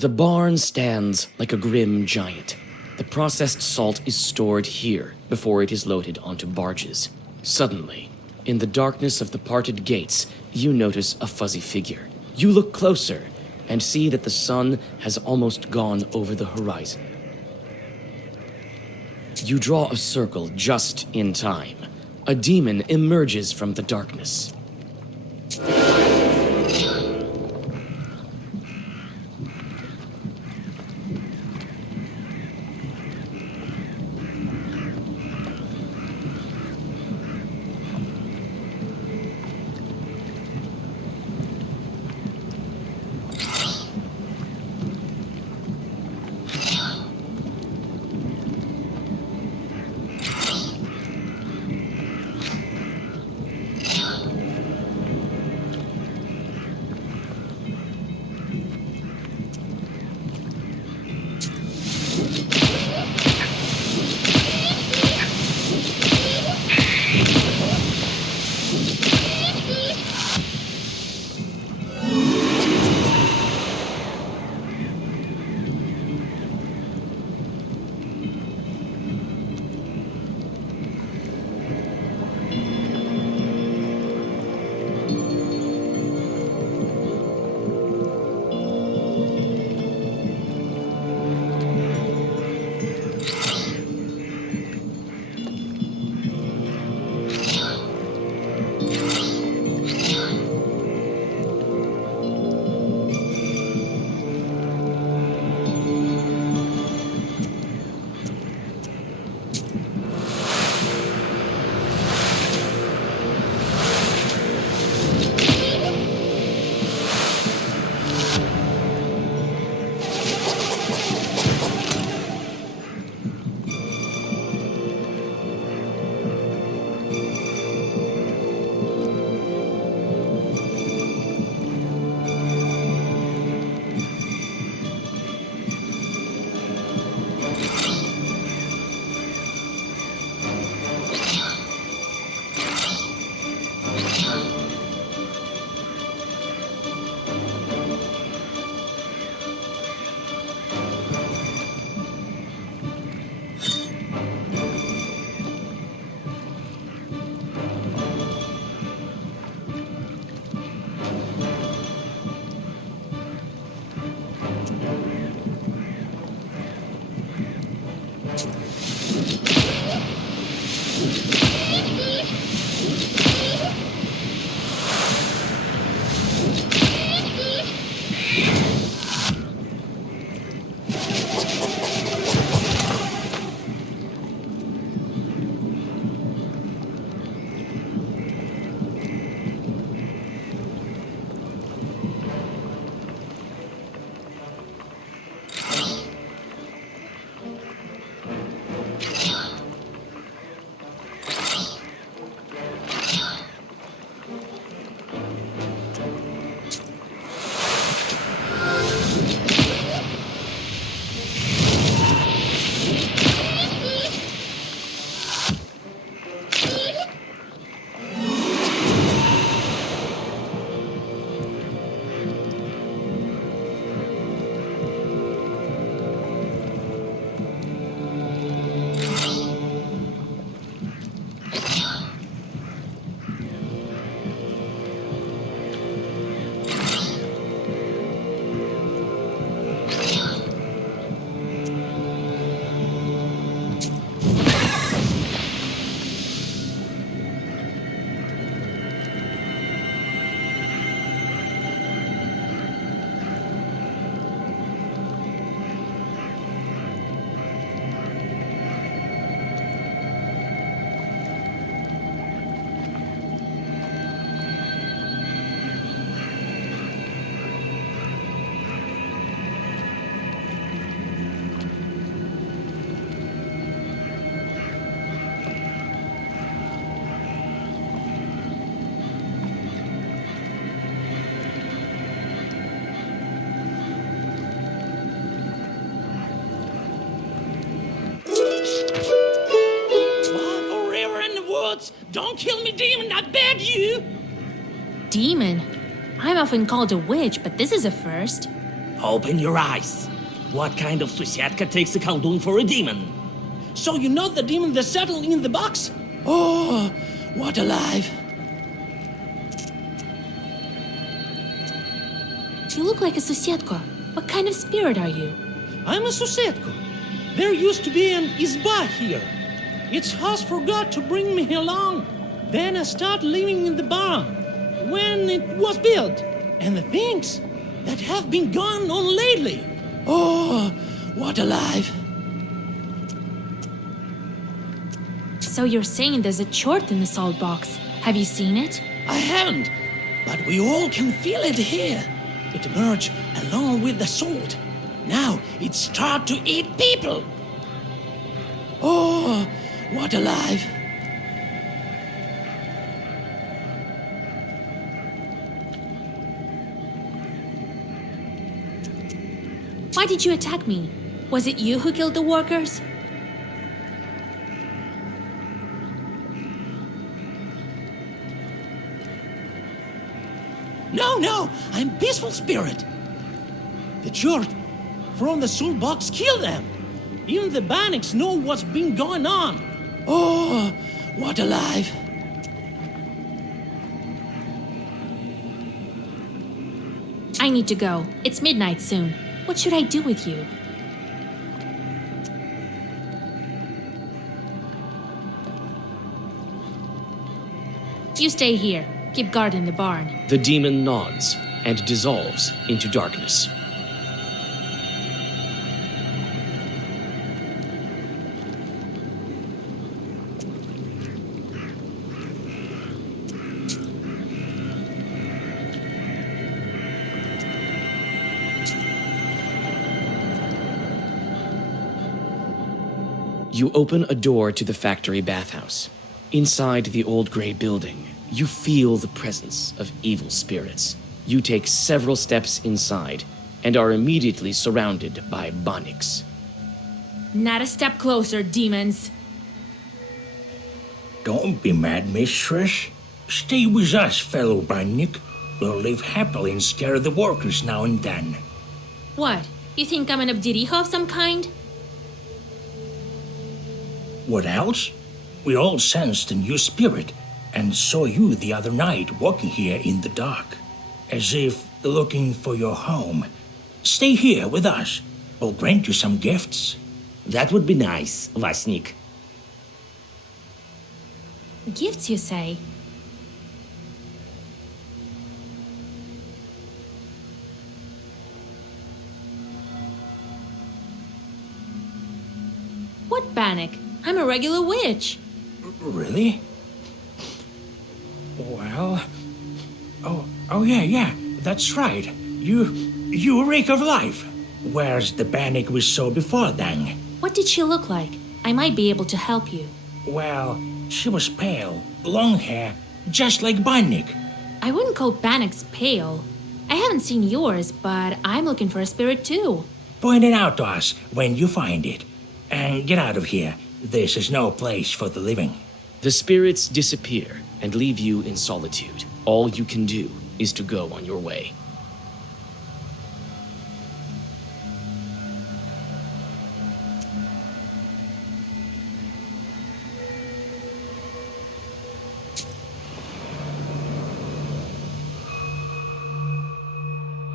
The barn stands like a grim giant. The processed salt is stored here before it is loaded onto barges. Suddenly, in the darkness of the parted gates, you notice a fuzzy figure. You look closer and see that the sun has almost gone over the horizon. You draw a circle just in time. A demon emerges from the darkness. Don't kill me, demon, I beg you! Demon? I'm often called a witch, but this is a first. Open your eyes. What kind of Susiatka takes a Khaldun for a demon? So you know the demon that settled in the box? Oh, what alive! You look like a Susietka. What kind of spirit are you? I'm a Susetko. There used to be an izba here. Its house forgot to bring me along. Then I started living in the barn when it was built. And the things that have been going on lately. Oh, what alive! So you're saying there's a chort in the salt box. Have you seen it? I haven't, but we all can feel it here. It emerged along with the salt. Now it started to eat people. Oh, what alive! Why did you attack me? Was it you who killed the workers? No, I'm peaceful spirit. The chort from the soul box killed them. Even the Baniks know what's been going on. Oh, what alive! I need to go. It's midnight soon. What should I do with you? You stay here. Keep guard in the barn. The demon nods and dissolves into darkness. You open a door to the factory bathhouse. Inside the old gray building, you feel the presence of evil spirits. You take several steps inside and are immediately surrounded by Baniks. Not a step closer, demons. Don't be mad, mistress. Stay with us, fellow Bannik. We'll live happily and scare the workers now and then. What? You think I'm an Abdiriho of some kind? What else? We all sensed a new spirit and saw you the other night walking here in the dark, as if looking for your home. Stay here with us. We'll grant you some gifts. That would be nice, Vasnik. Gifts, you say? What Bannock? I'm a regular witch. Really? Well... Oh yeah, that's right. You reek of life. Where's the Bannock we saw before, then? What did she look like? I might be able to help you. Well, she was pale, long hair, just like Bannock. I wouldn't call Bannocks pale. I haven't seen yours, but I'm looking for a spirit too. Point it out to us when you find it. And get out of here. This is no place for the living. The spirits disappear and leave you in solitude. All you can do is to go on your way.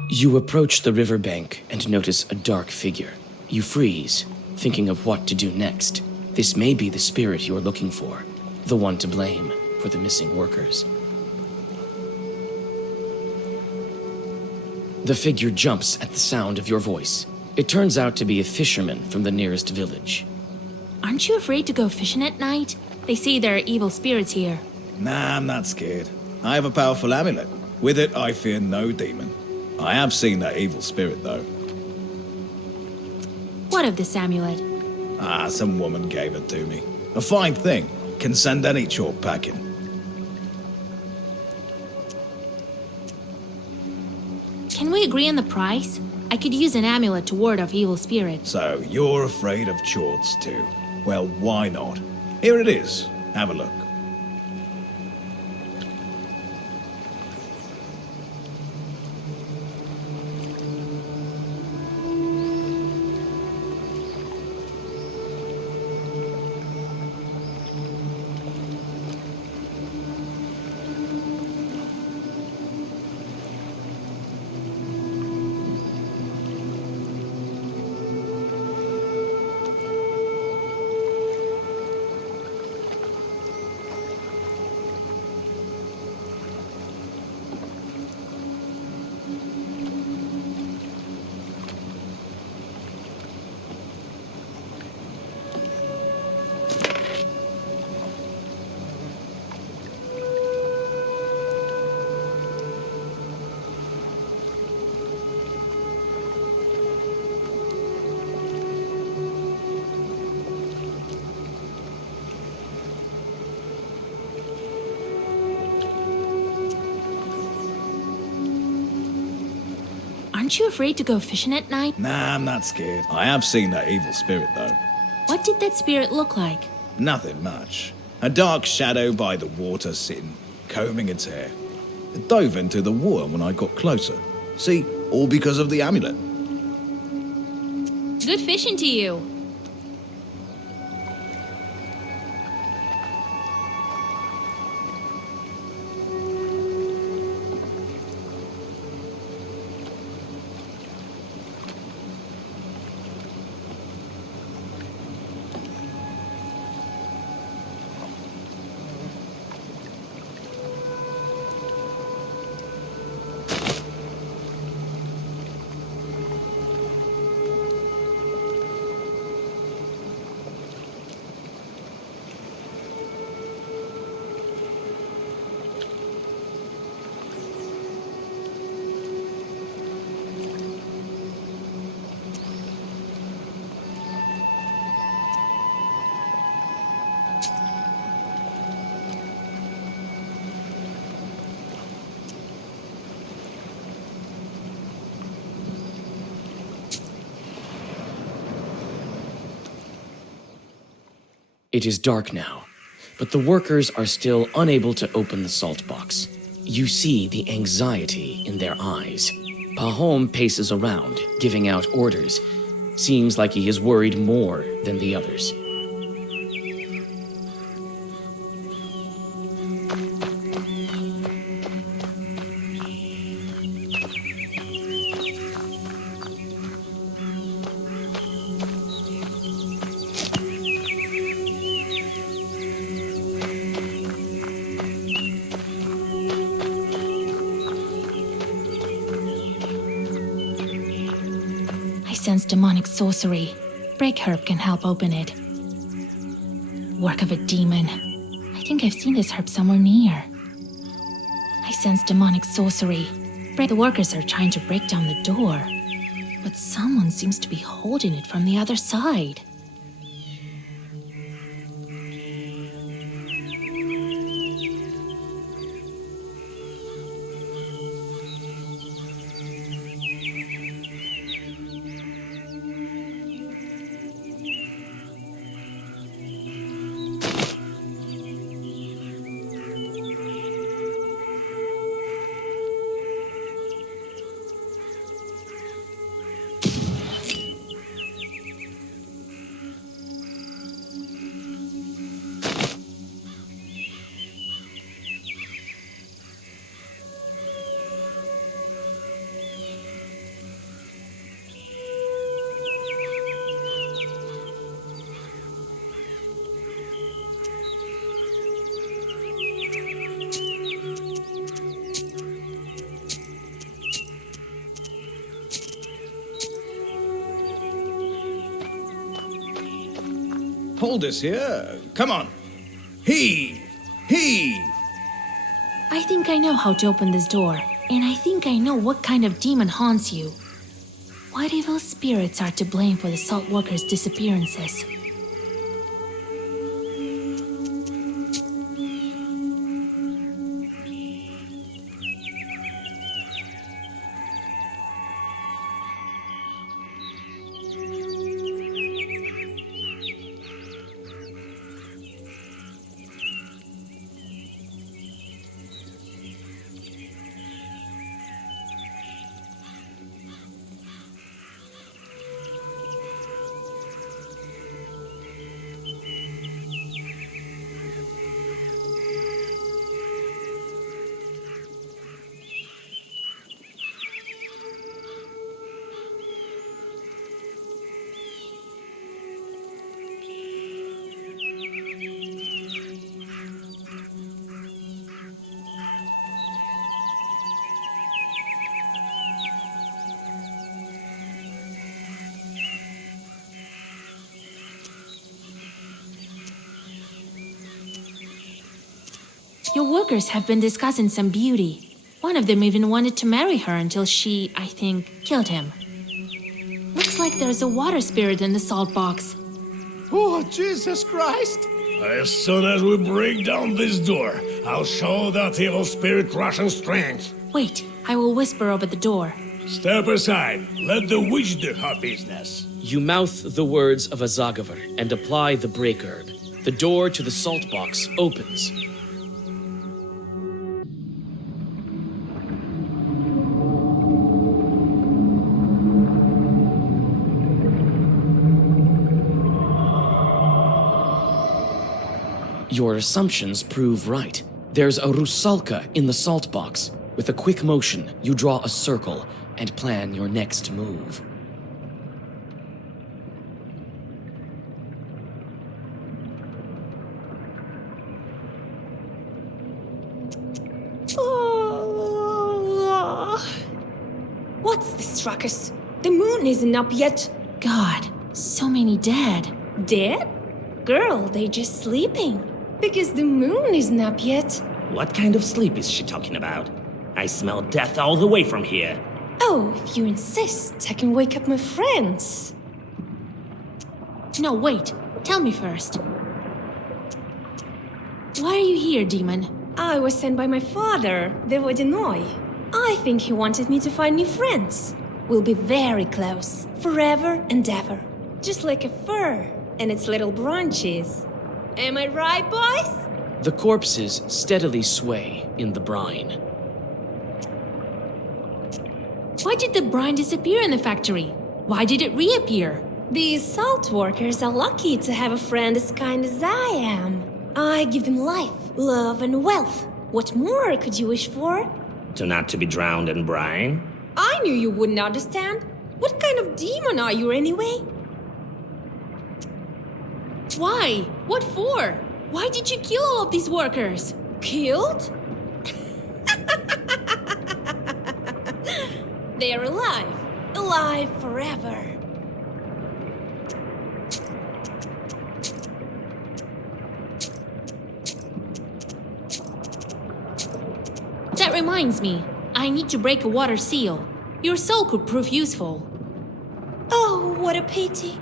You approach the riverbank and notice a dark figure. You freeze, thinking of what to do next. This may be the spirit you're looking for, the one to blame for the missing workers. The figure jumps at the sound of your voice. It turns out to be a fisherman from the nearest village. Aren't you afraid to go fishing at night? They say there are evil spirits here. Nah, I'm not scared. I have a powerful amulet. With it, I fear no demon. I have seen that evil spirit, though. What of this amulet? Some woman gave it to me. A fine thing. Can send any chalk packing. Can we agree on the price? I could use an amulet to ward off evil spirits. So, you're afraid of chorts, too. Well, why not? Here it is. Have a look. Aren't you afraid to go fishing at night? Nah, I'm not scared. I have seen that evil spirit, though. What did that spirit look like? Nothing much. A dark shadow by the water sitting, combing its hair. It dove into the water when I got closer. See, all because of the amulet. Good fishing to you. It is dark now, but the workers are still unable to open the salt box. You see the anxiety in their eyes. Pahom paces around, giving out orders. Seems like he is worried more than the others. Sense demonic sorcery. Break herb can help open it. Work of a demon. I think I've seen this herb somewhere near. I sense demonic sorcery. The workers are trying to break down the door, but someone seems to be holding it from the other side. Hold this here. Come on. Heave! Heave! I think I know how to open this door, and I think I know what kind of demon haunts you. What evil spirits are to blame for the salt workers' disappearances? Your workers have been discussing some beauty. One of them even wanted to marry her until she, I think, killed him. Looks like there's a water spirit in the salt box. Oh, Jesus Christ! As soon as we break down this door, I'll show that evil spirit Russian strength. Wait, I will whisper over the door. Step aside. Let the witch do her business. You mouth the words of a Zagaver and apply the break herb. The door to the salt box opens. Your assumptions prove right. There's a Rusalka in the salt box. With a quick motion, you draw a circle and plan your next move. What's this, ruckus? The moon isn't up yet. God, so many dead. Dead? Girl, they're just sleeping. Because the moon isn't up yet. What kind of sleep is she talking about? I smell death all the way from here. Oh, if you insist, I can wake up my friends. No, wait. Tell me first. Why are you here, demon? I was sent by my father, the Vodinoy. I think he wanted me to find new friends. We'll be very close, forever and ever. Just like a fir and its little branches. Am I right, boys? The corpses steadily sway in the brine. Why did the brine disappear in the factory? Why did it reappear? These salt workers are lucky to have a friend as kind as I am. I give them life, love, and wealth. What more could you wish for? To not to be drowned in brine? I knew you wouldn't understand. What kind of demon are you anyway? Why? What for? Why did you kill all of these workers? Killed? They're alive. Alive forever. That reminds me. I need to break a water seal. Your soul could prove useful. Oh, what a pity.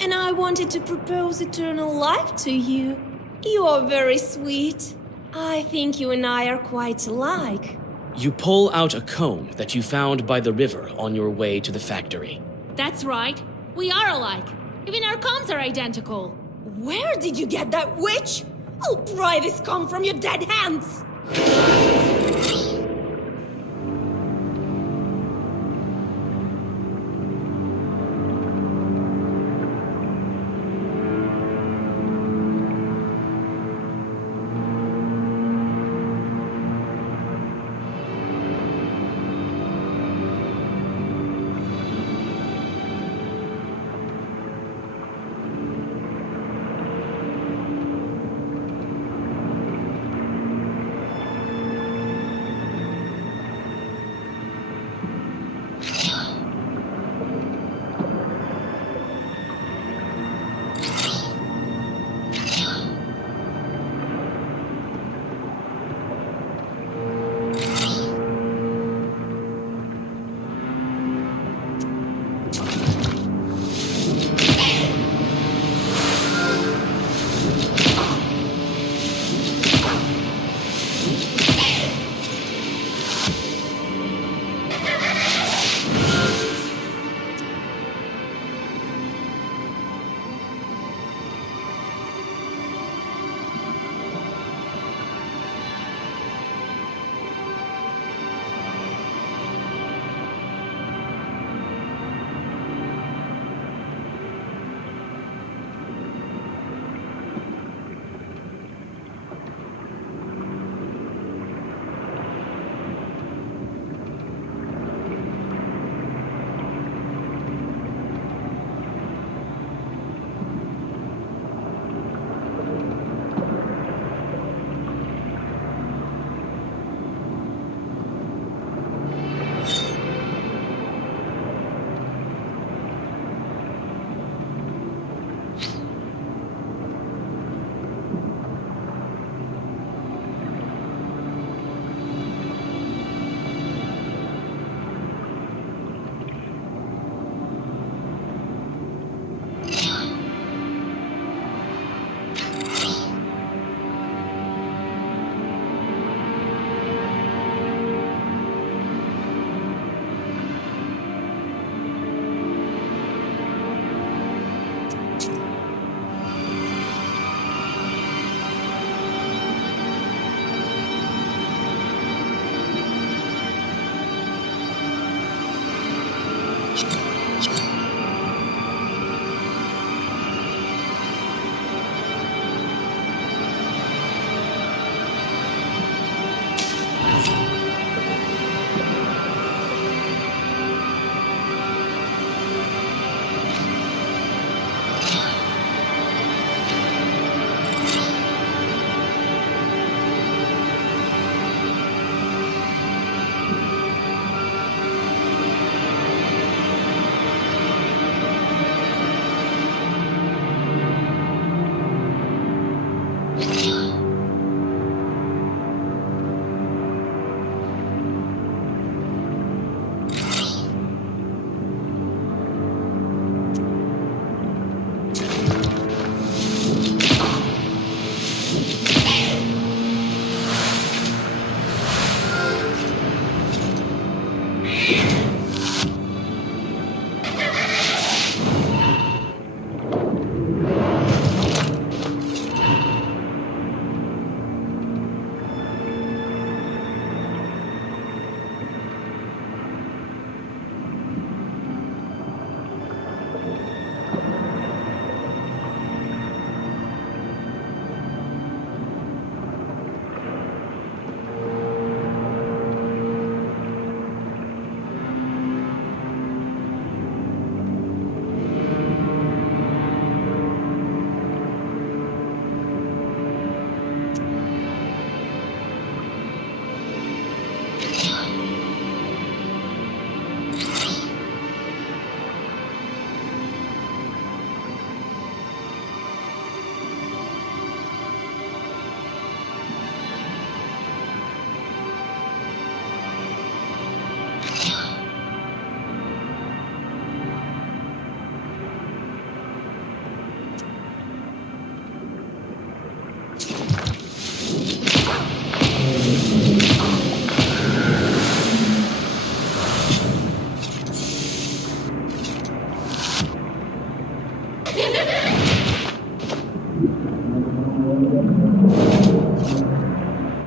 And I wanted to propose eternal life to you. You are very sweet. I think you and I are quite alike. You pull out a comb that you found by the river on your way to the factory. That's right. We are alike. Even our combs are identical. Where did you get that, witch? I'll pry this comb from your dead hands.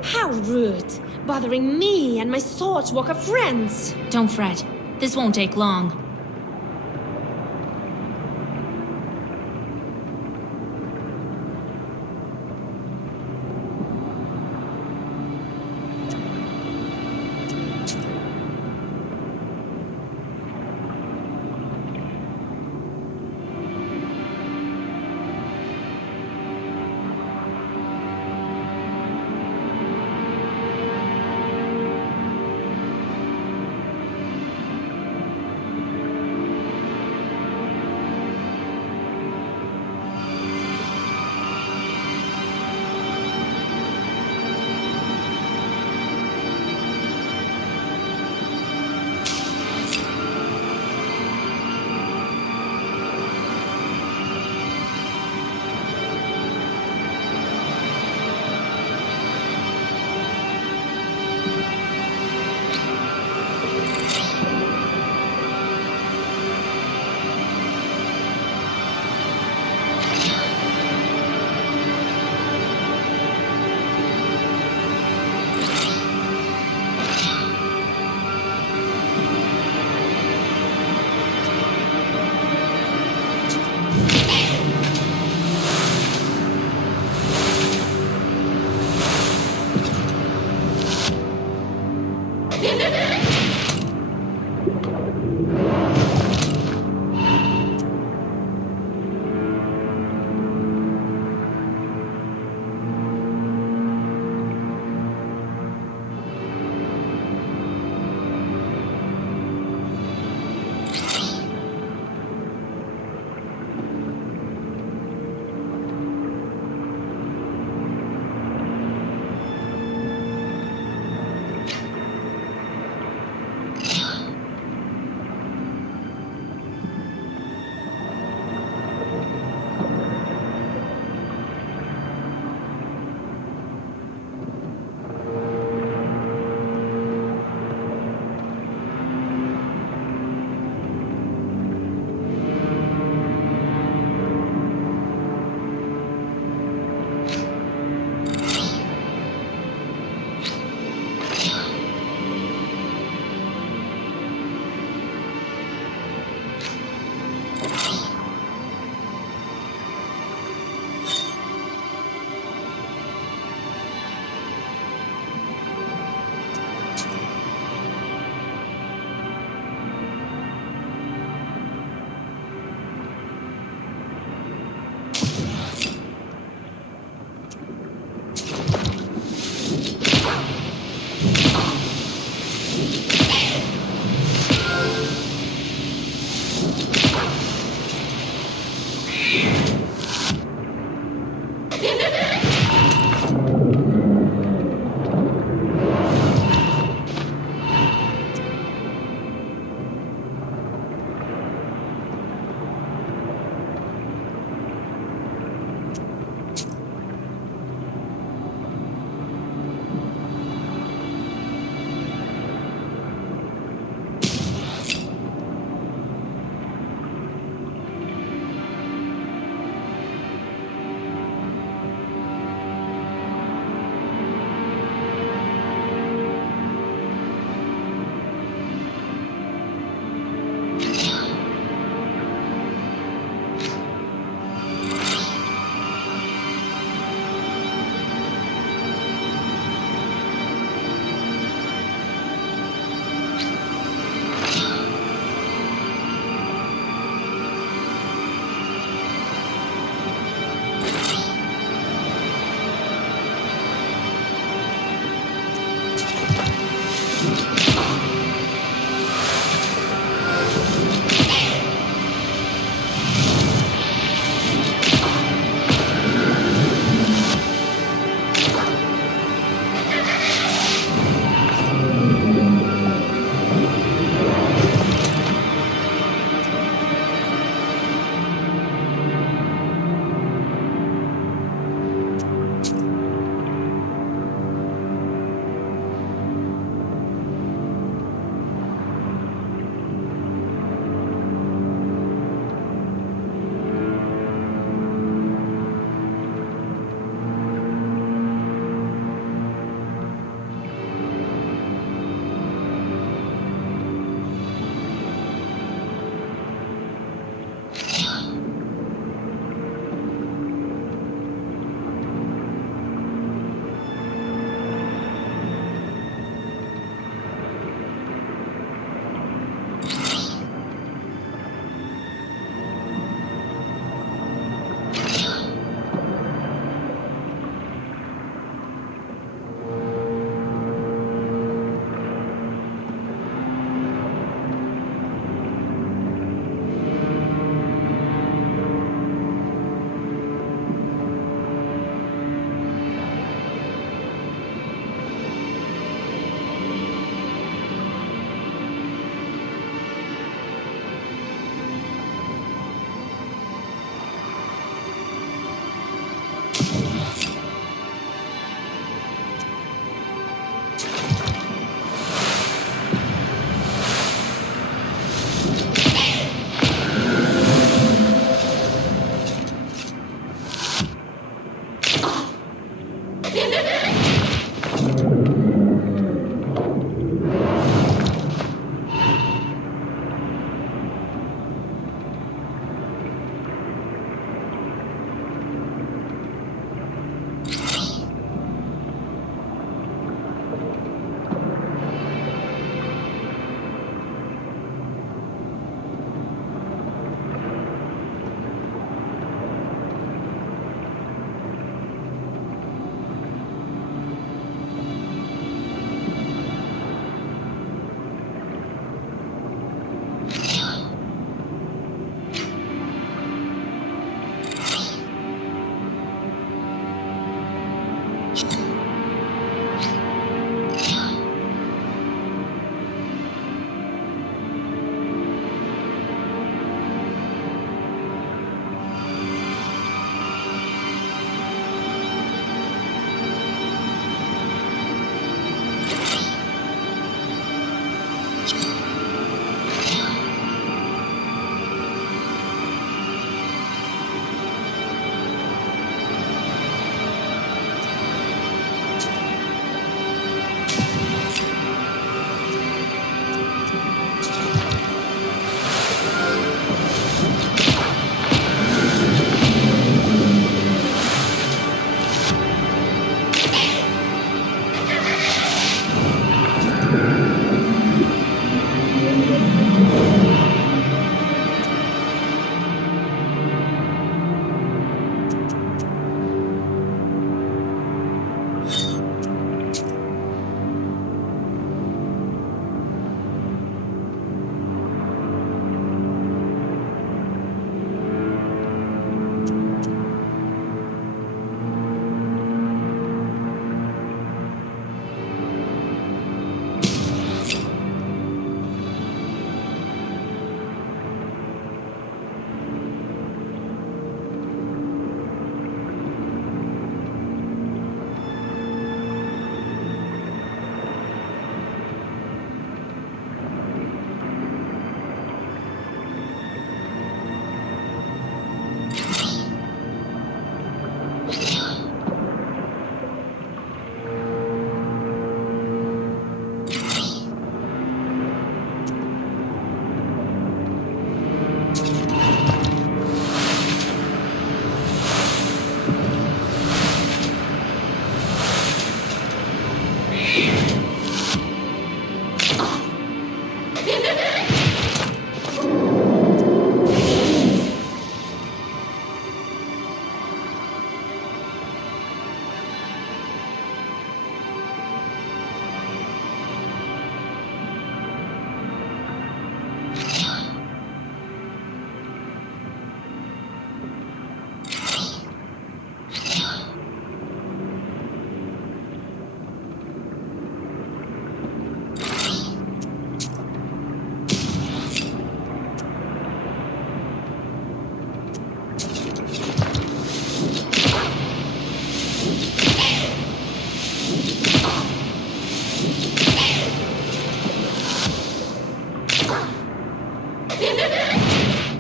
How rude! Bothering me and my sword walker friends! Don't fret. This won't take long.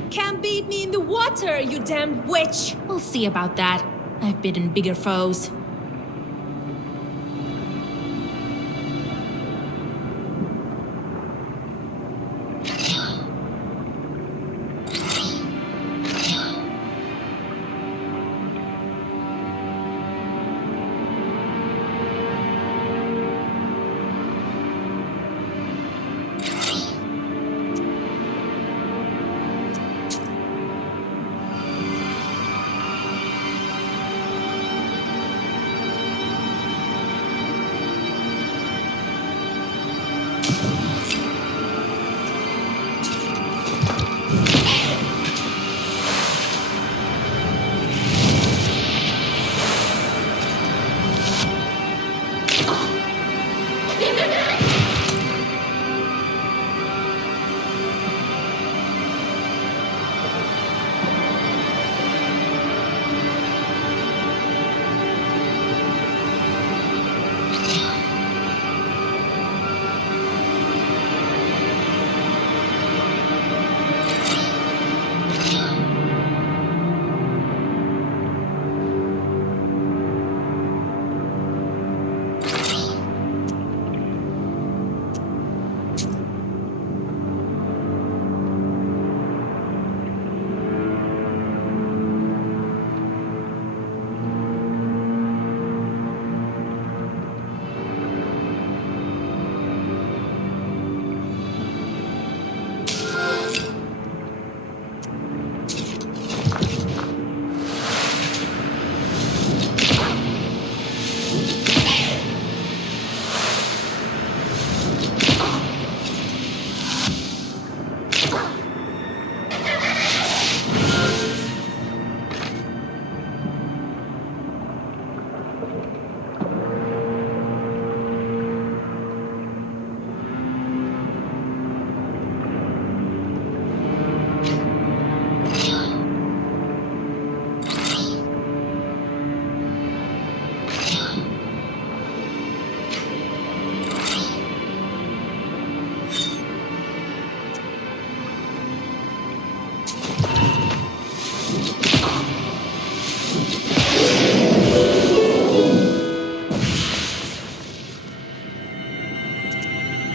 Can't beat me in the water, you damned witch! We'll see about that. I've bitten bigger foes.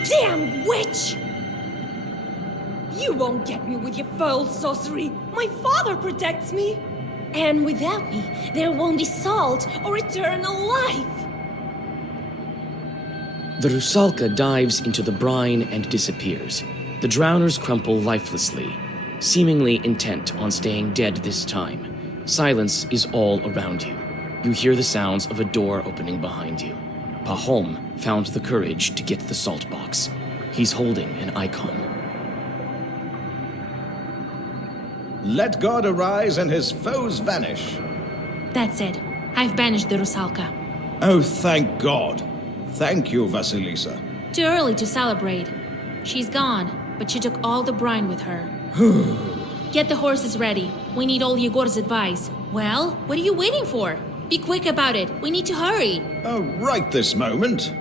Damn witch! You won't get me with your foul sorcery. My father protects me. And without me, there won't be salt or eternal life. The Rusalka dives into the brine and disappears. The drowners crumple lifelessly, seemingly intent on staying dead this time. Silence is all around you. You hear the sounds of a door opening behind you. Pahom found the courage to get the salt box. He's holding an icon. Let God arise and his foes vanish. That's it. I've banished the Rusalka. Oh, thank God. Thank you, Vasilisa. Too early to celebrate. She's gone, but she took all the brine with her. Get the horses ready. We need all Yegor's advice. Well, what are you waiting for? Be quick about it. We need to hurry. Right this moment.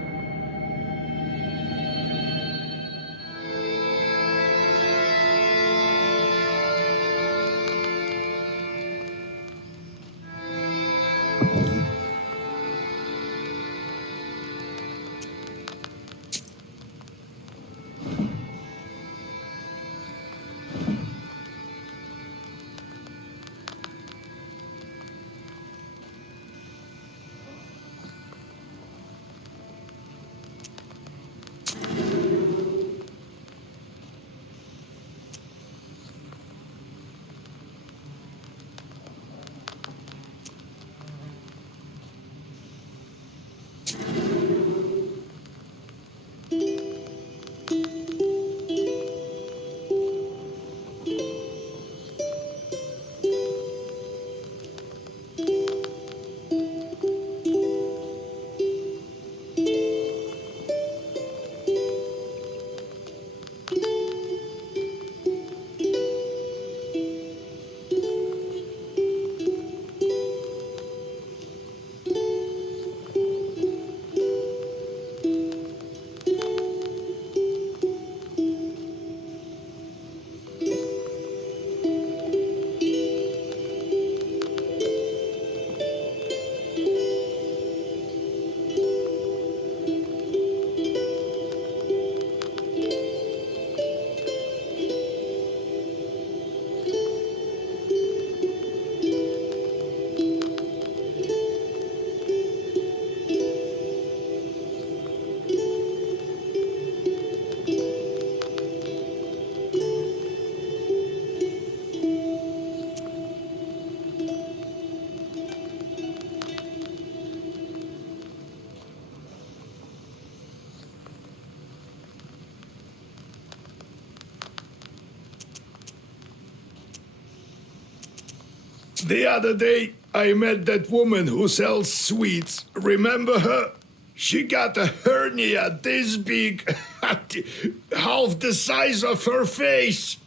The other day, I met that woman who sells sweets. Remember her? She got a hernia this big, half the size of her face.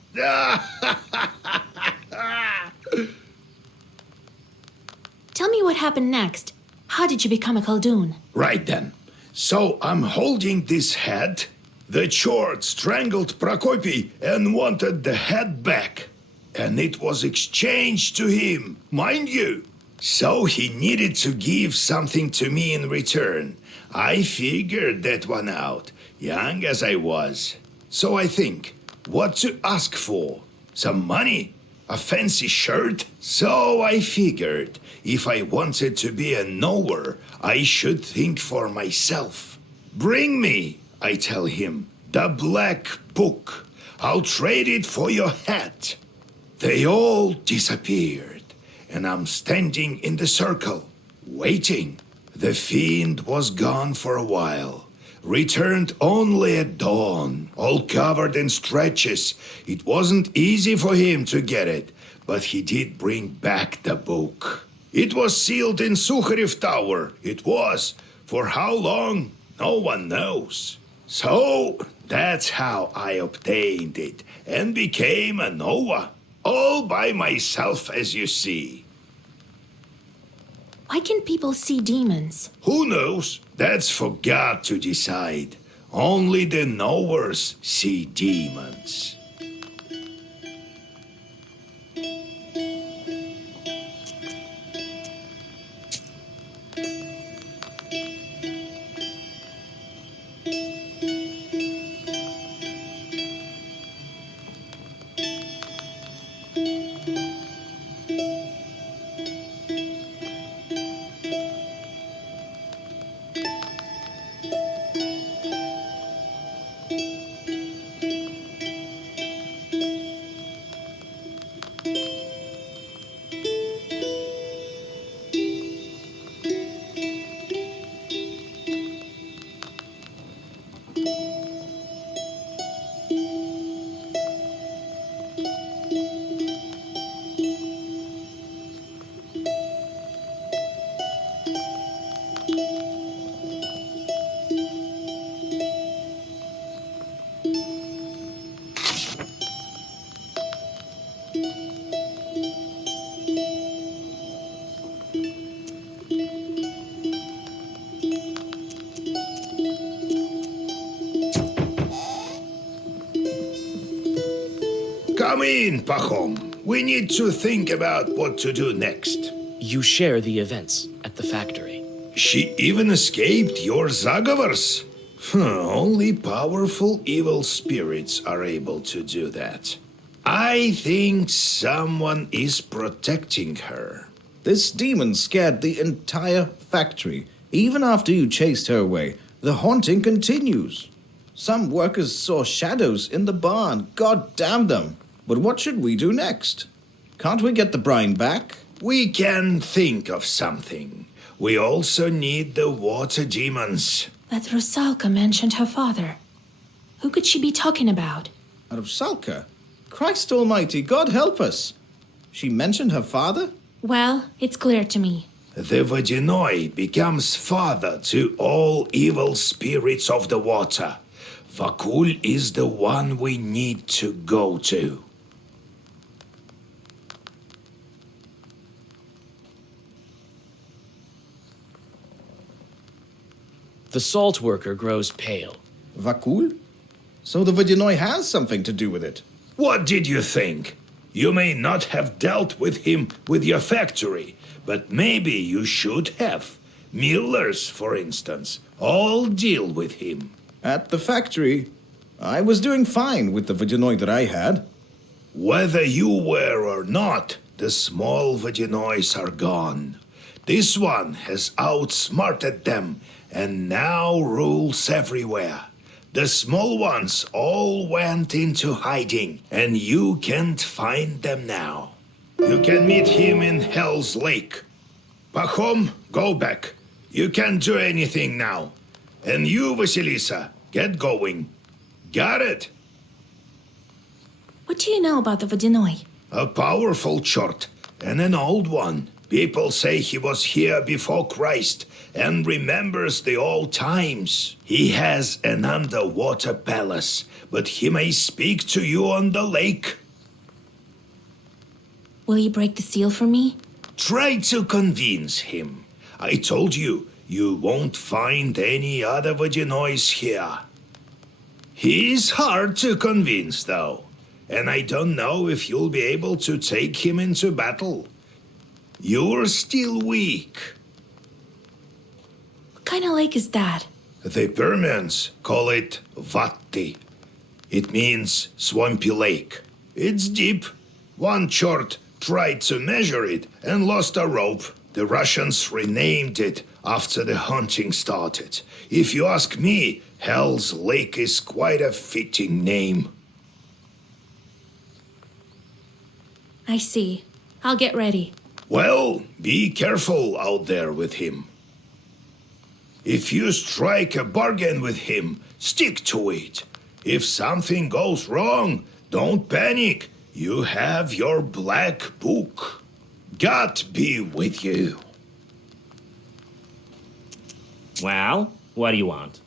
Tell me what happened next. How did you become a Khaldun? Right then. So I'm holding this head. The chord strangled Prokopy and wanted the head back. And it was exchanged to him, mind you. So he needed to give something to me in return. I figured that one out, young as I was. So I think, what to ask for? Some money? A fancy shirt? So I figured, if I wanted to be a knower, I should think for myself. Bring me, I tell him, the black book. I'll trade it for your hat. They all disappeared, and I'm standing in the circle, waiting. The fiend was gone for a while, returned only at dawn, all covered in stretches. It wasn't easy for him to get it, but he did bring back the book. It was sealed in Sukharev Tower. It was. For how long? No one knows. So, that's how I obtained it, and became a Noah. All by myself, as you see. Why can people see demons? Who knows? That's for God to decide. Only the knowers see demons. Come in, Pahom. We need to think about what to do next. You share the events at the factory. She even escaped your Zagavars. Only powerful evil spirits are able to do that. I think someone is protecting her. This demon scared the entire factory. Even after you chased her away, the haunting continues. Some workers saw shadows in the barn. God damn them. But what should we do next? Can't we get the brine back? We can think of something. We also need the water demons. That Rusalka mentioned her father. Who could she be talking about? Rusalka? Christ almighty, God help us. She mentioned her father? Well, it's clear to me. The Vodyanoi becomes father to all evil spirits of the water. Vakul is the one we need to go to. The salt worker grows pale. Vakul? So the Vodyanoi has something to do with it. What did you think? You may not have dealt with him with your factory, but maybe you should have. Millers, for instance, all deal with him. At the factory, I was doing fine with the Vodyanoi that I had. Whether you were or not, the small Vodyanois are gone. This one has outsmarted them and now rules everywhere. The small ones all went into hiding, and you can't find them now. You can meet him in Hell's Lake. Pahom, go back. You can't do anything now. And you, Vasilisa, get going. Got it? What do you know about the Vodyanoi? A powerful chort, and an old one. People say he was here before Christ and remembers the old times. He has an underwater palace, but he may speak to you on the lake. Will you break the seal for me? Try to convince him. I told you, you won't find any other Vodinois here. He's hard to convince, though, and I don't know if you'll be able to take him into battle. You're still weak. What kind of lake is that? The Permians call it Vatti. It means swampy lake. It's deep. One chort tried to measure it and lost a rope. The Russians renamed it after the hunting started. If you ask me, Hell's Lake is quite a fitting name. I see. I'll get ready. Well, be careful out there with him. If you strike a bargain with him, stick to it. If something goes wrong, don't panic. You have your black book. God be with you. Well, what do you want?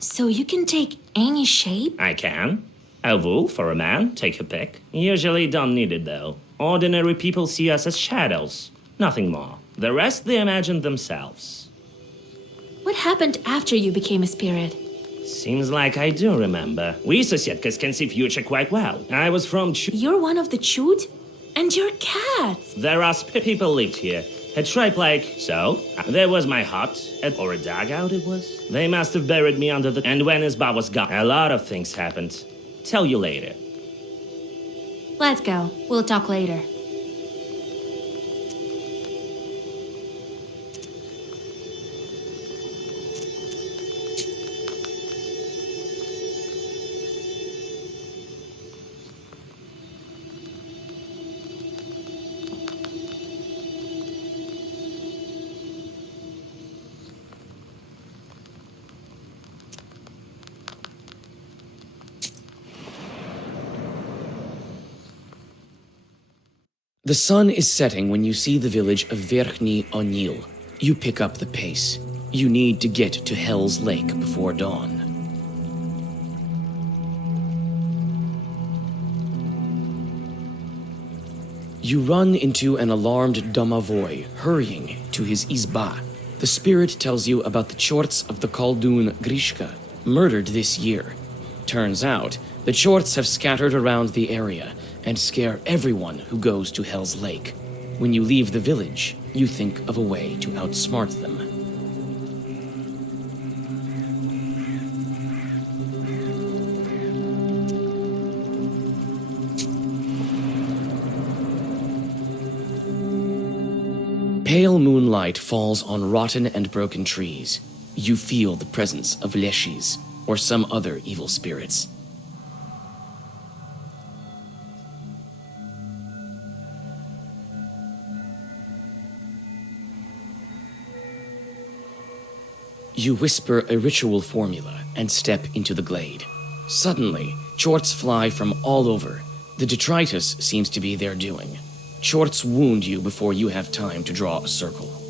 So you can take any shape? I can. A wolf or a man, take your pick. Usually don't need it though. Ordinary people see us as shadows, nothing more. The rest they imagine themselves. What happened after you became a spirit? Seems like I do remember. We Sosietkes can see future quite well. I was from You're one of the Chud? And you're cats! There are people lived here. A tribe like... So? There was my hut, or a dugout it was. They must have buried me under the... And when Isba was gone, a lot of things happened. Tell you later. Let's go. We'll talk later. The sun is setting when you see the village of Verkhny Onil. You pick up the pace. You need to get to Hell's Lake before dawn. You run into an alarmed Domovoy hurrying to his izba. The spirit tells you about the chorts of the Khaldun Grishka, murdered this year. Turns out, the chorts have scattered around the area and scare everyone who goes to Hell's Lake. When you leave the village, you think of a way to outsmart them. Pale moonlight falls on rotten and broken trees. You feel the presence of leshis, or some other evil spirits. You whisper a ritual formula and step into the glade. Suddenly, chorts fly from all over. The detritus seems to be their doing. Chorts wound you before you have time to draw a circle.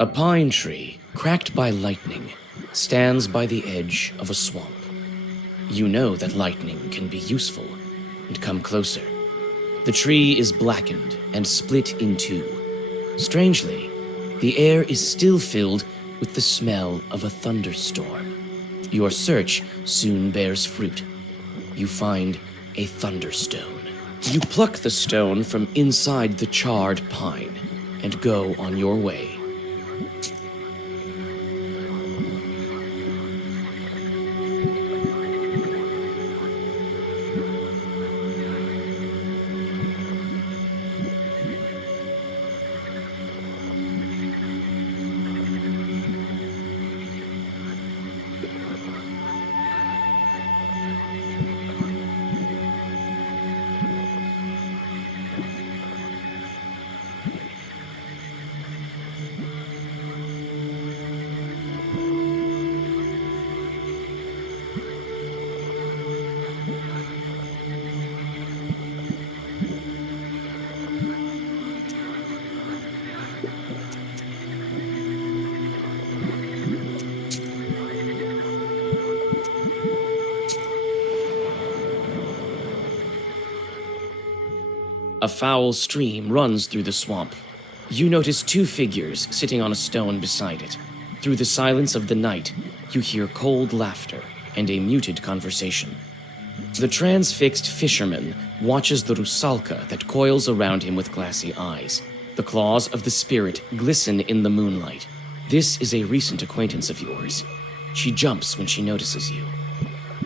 A pine tree, cracked by lightning, stands by the edge of a swamp. You know that lightning can be useful, and come closer. The tree is blackened and split in two. Strangely, the air is still filled with the smell of a thunderstorm. Your search soon bears fruit. You find a thunderstone. You pluck the stone from inside the charred pine and go on your way. A foul stream runs through the swamp. You notice two figures sitting on a stone beside it. Through the silence of the night, you hear cold laughter and a muted conversation. The transfixed fisherman watches the Rusalka that coils around him with glassy eyes. The claws of the spirit glisten in the moonlight. This is a recent acquaintance of yours. She jumps when she notices you.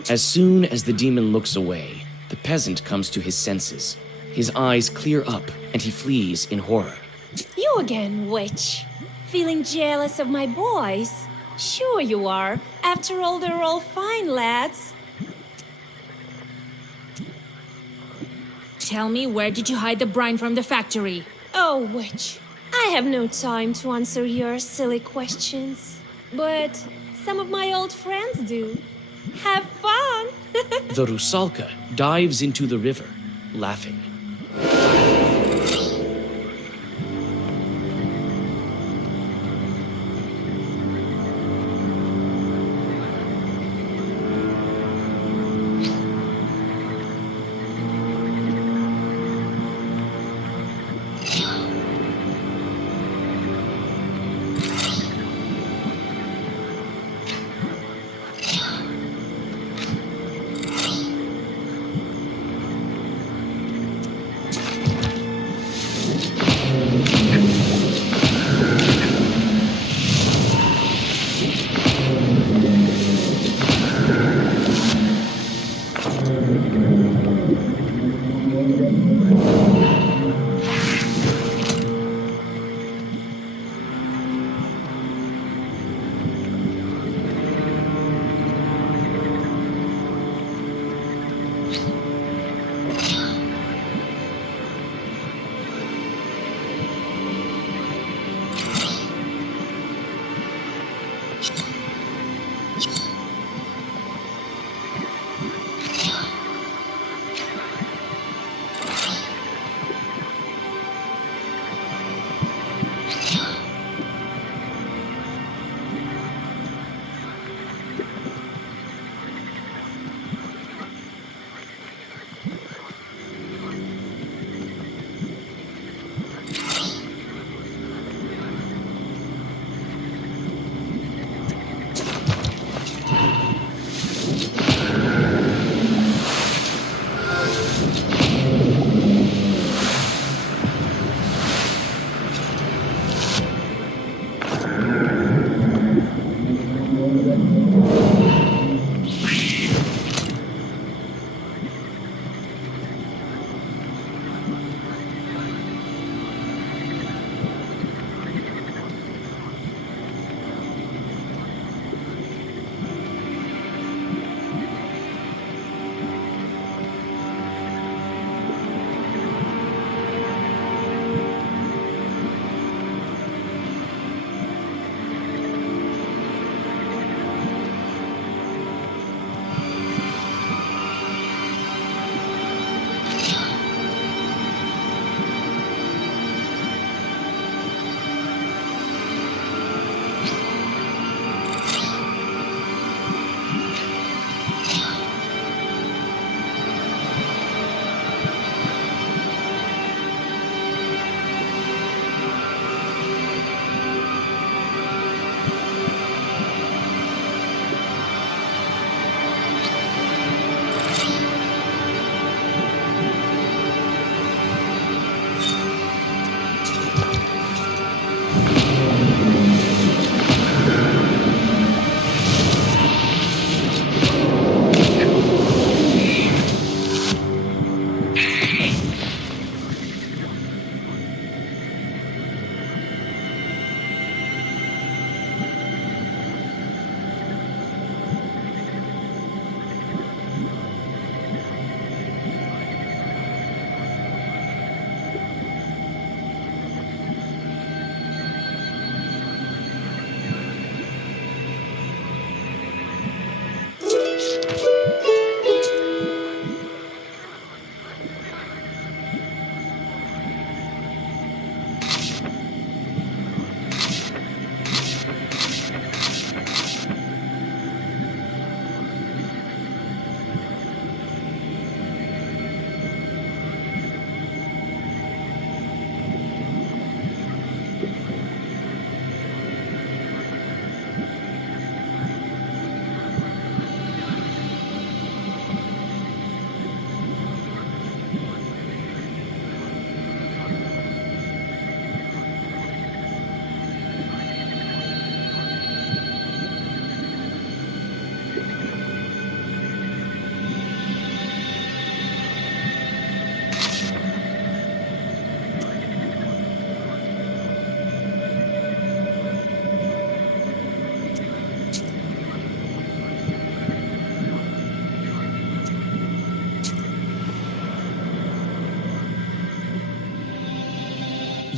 As soon as the demon looks away, the peasant comes to his senses. His eyes clear up, and he flees in horror. You again, witch. Feeling jealous of my boys? Sure you are. After all, they're all fine lads. Tell me, where did you hide the brine from the factory? Oh, witch. I have no time to answer your silly questions. But some of my old friends do. Have fun! The Rusalka dives into the river, laughing.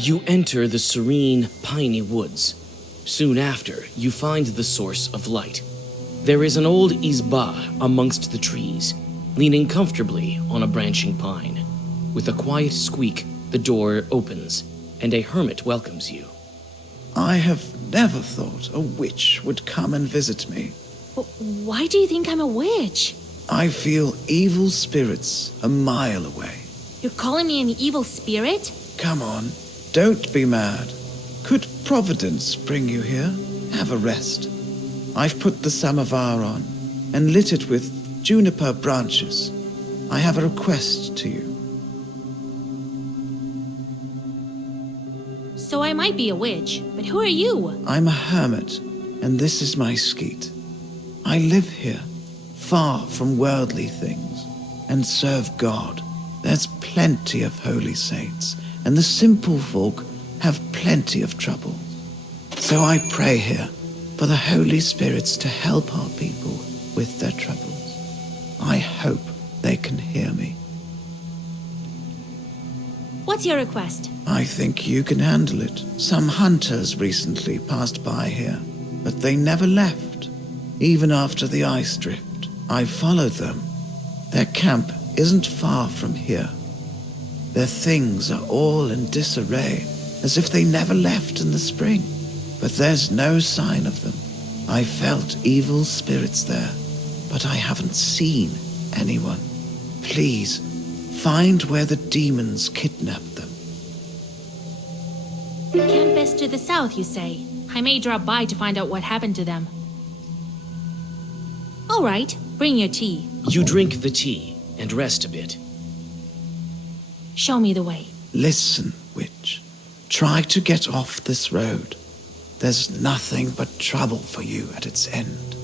You enter the serene, piney woods. Soon after, you find the source of light. There is an old izba amongst the trees, leaning comfortably on a branching pine. With a quiet squeak, the door opens, and a hermit welcomes you. I have never thought a witch would come and visit me. Why do you think I'm a witch? I feel evil spirits a mile away. You're calling me an evil spirit? Come on, don't be mad. Could Providence bring you here? Have a rest. I've put the samovar on and lit it with juniper branches. I have a request to you. So I might be a witch, but who are you? I'm a hermit, and this is my skeet. I live here, far from worldly things, and serve God. There's plenty of holy saints, and the simple folk have plenty of trouble. So I pray here for the holy spirits to help our people with their troubles. I hope they can hear me. What's your request? I think you can handle it. Some hunters recently passed by here, but they never left. Even after the ice drift, I followed them. Their camp isn't far from here. Their things are all in disarray, as if they never left in the spring. But there's no sign of them. I felt evil spirits there, but I haven't seen anyone. Please, find where the demons kidnapped them. The camp is to the south, you say? I may drop by to find out what happened to them. All right, bring your tea. You drink the tea and rest a bit. Show me the way. Listen, witch. Try to get off this road. There's nothing but trouble for you at its end.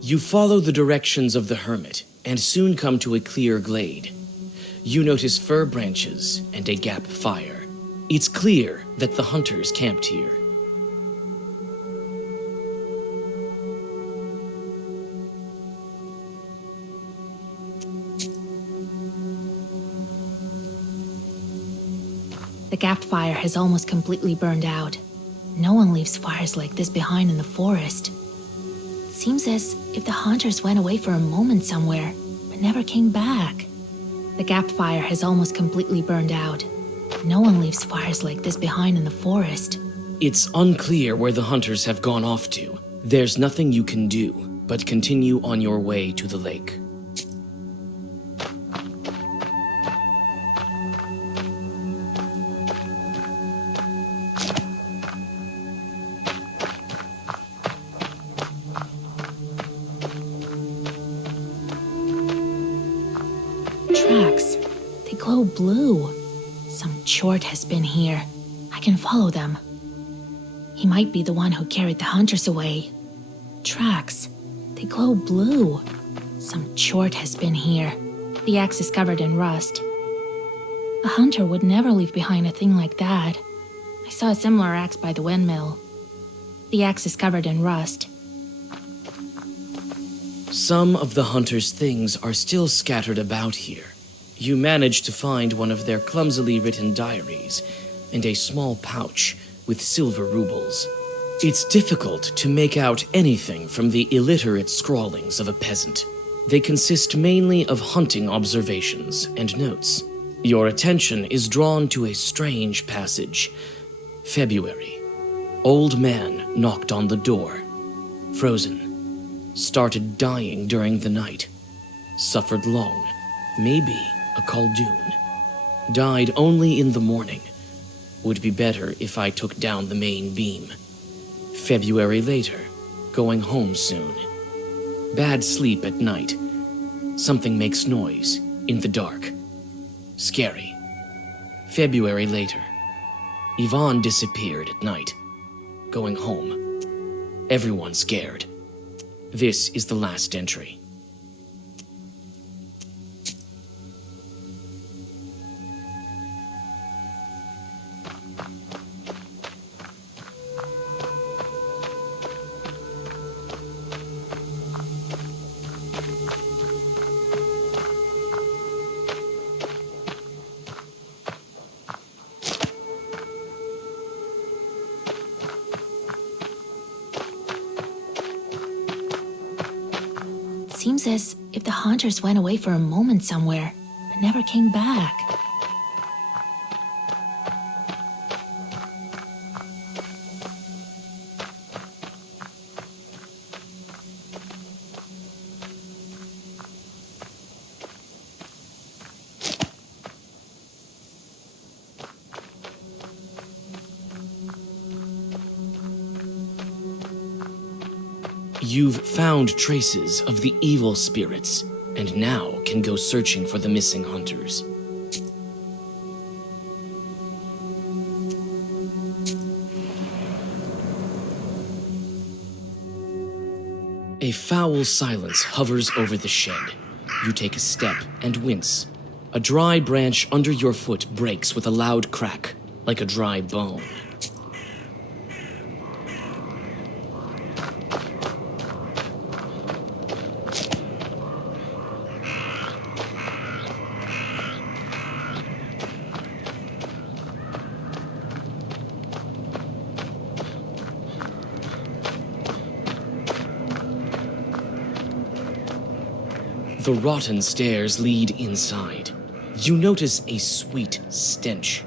You follow the directions of the hermit and soon come to a clear glade. You notice fir branches and a gap fire. It's clear that the hunters camped here. The gap fire has almost completely burned out. No one leaves fires like this behind in the forest. It seems as if the hunters went away for a moment somewhere, but never came back. The gap fire has almost completely burned out. No one leaves fires like this behind in the forest. It's unclear where the hunters have gone off to. There's nothing you can do but continue on your way to the lake. Tracks. They glow blue. Some chort has been here. I can follow them. He might be the one who carried the hunters away. Tracks. They glow blue. Some chort has been here. The axe is covered in rust. A hunter would never leave behind a thing like that. I saw a similar axe by the windmill. The axe is covered in rust. Some of the hunters' things are still scattered about here. You manage to find one of their clumsily written diaries and a small pouch with silver rubles. It's difficult to make out anything from the illiterate scrawlings of a peasant. They consist mainly of hunting observations and notes. Your attention is drawn to a strange passage. February. Old man knocked on the door. Frozen. Started dying during the night. Suffered long. Maybe a Khaldun. Died only in the morning. Would be better if I took down the main beam. February later. Going home soon. Bad sleep at night. Something makes noise in the dark. Scary. February later. Yvonne disappeared at night. Going home. Everyone scared. This is the last entry. Seems as if the hunters went away for a moment somewhere, but never came back. You've found traces of the evil spirits, and now can go searching for the missing hunters. A foul silence hovers over the shed. You take a step and wince. A dry branch under your foot breaks with a loud crack, like a dry bone. The rotten stairs lead inside. You notice a sweet stench.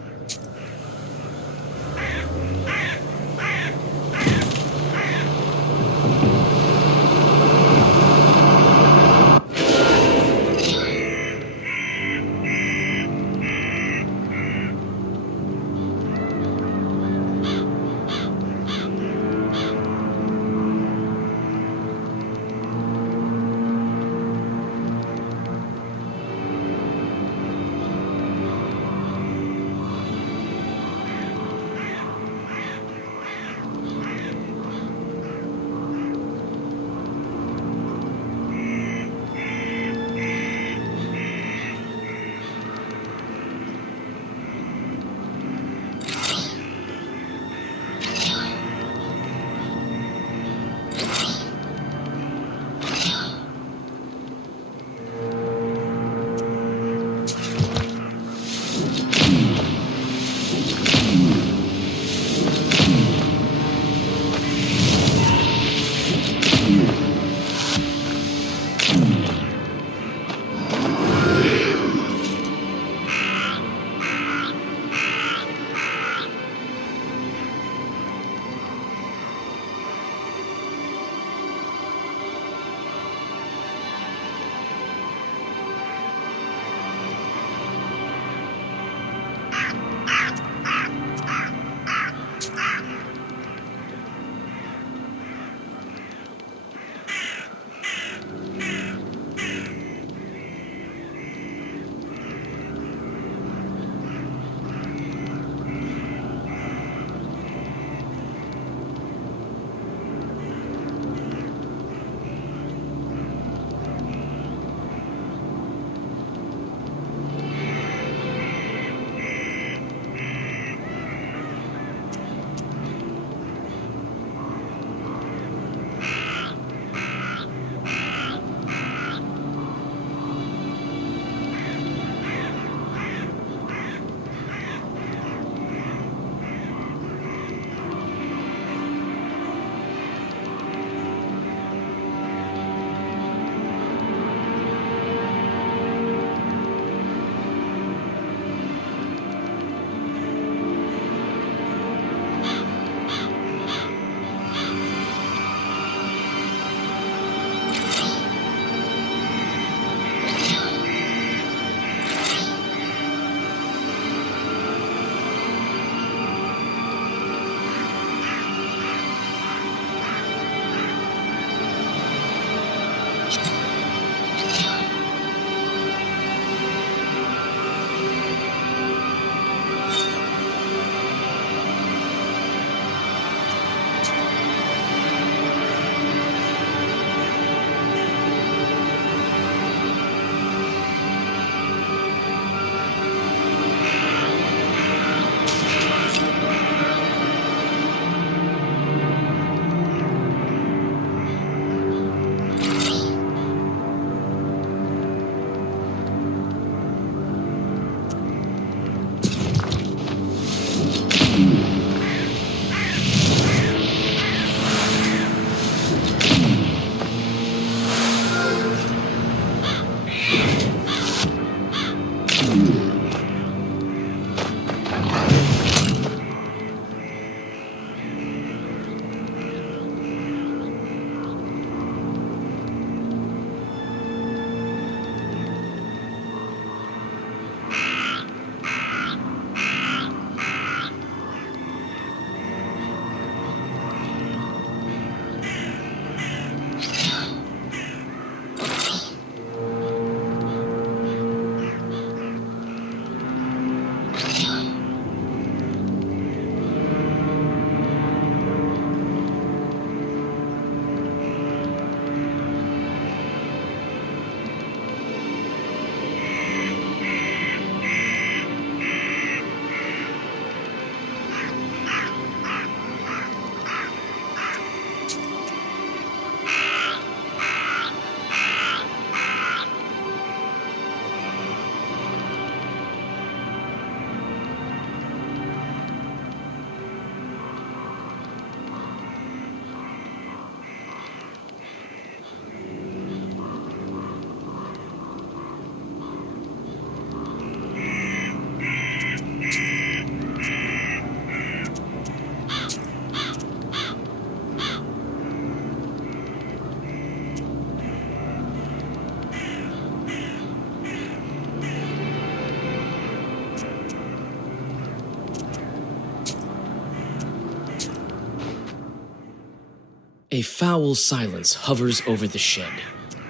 A foul silence hovers over the shed.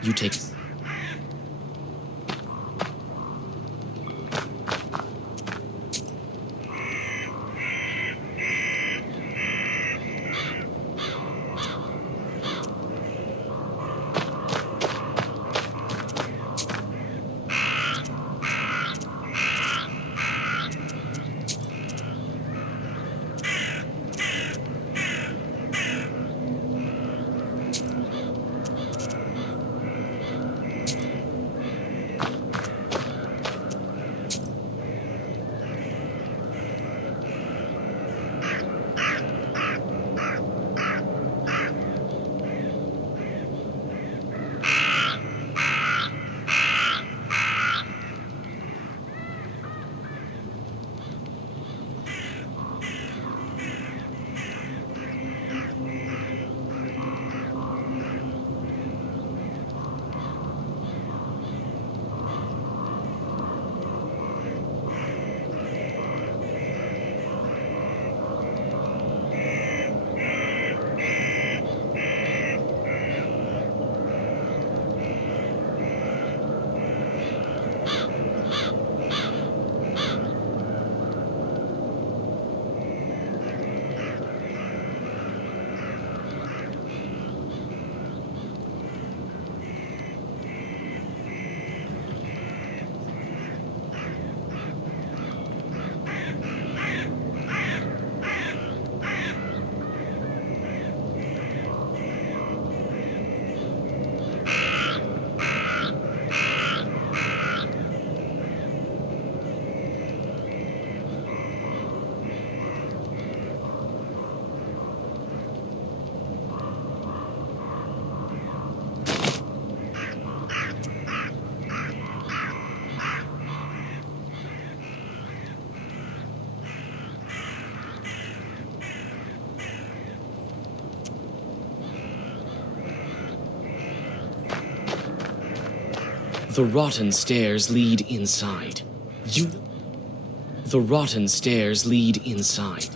You take... The rotten stairs lead inside. The rotten stairs lead inside.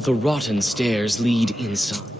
The rotten stairs lead inside.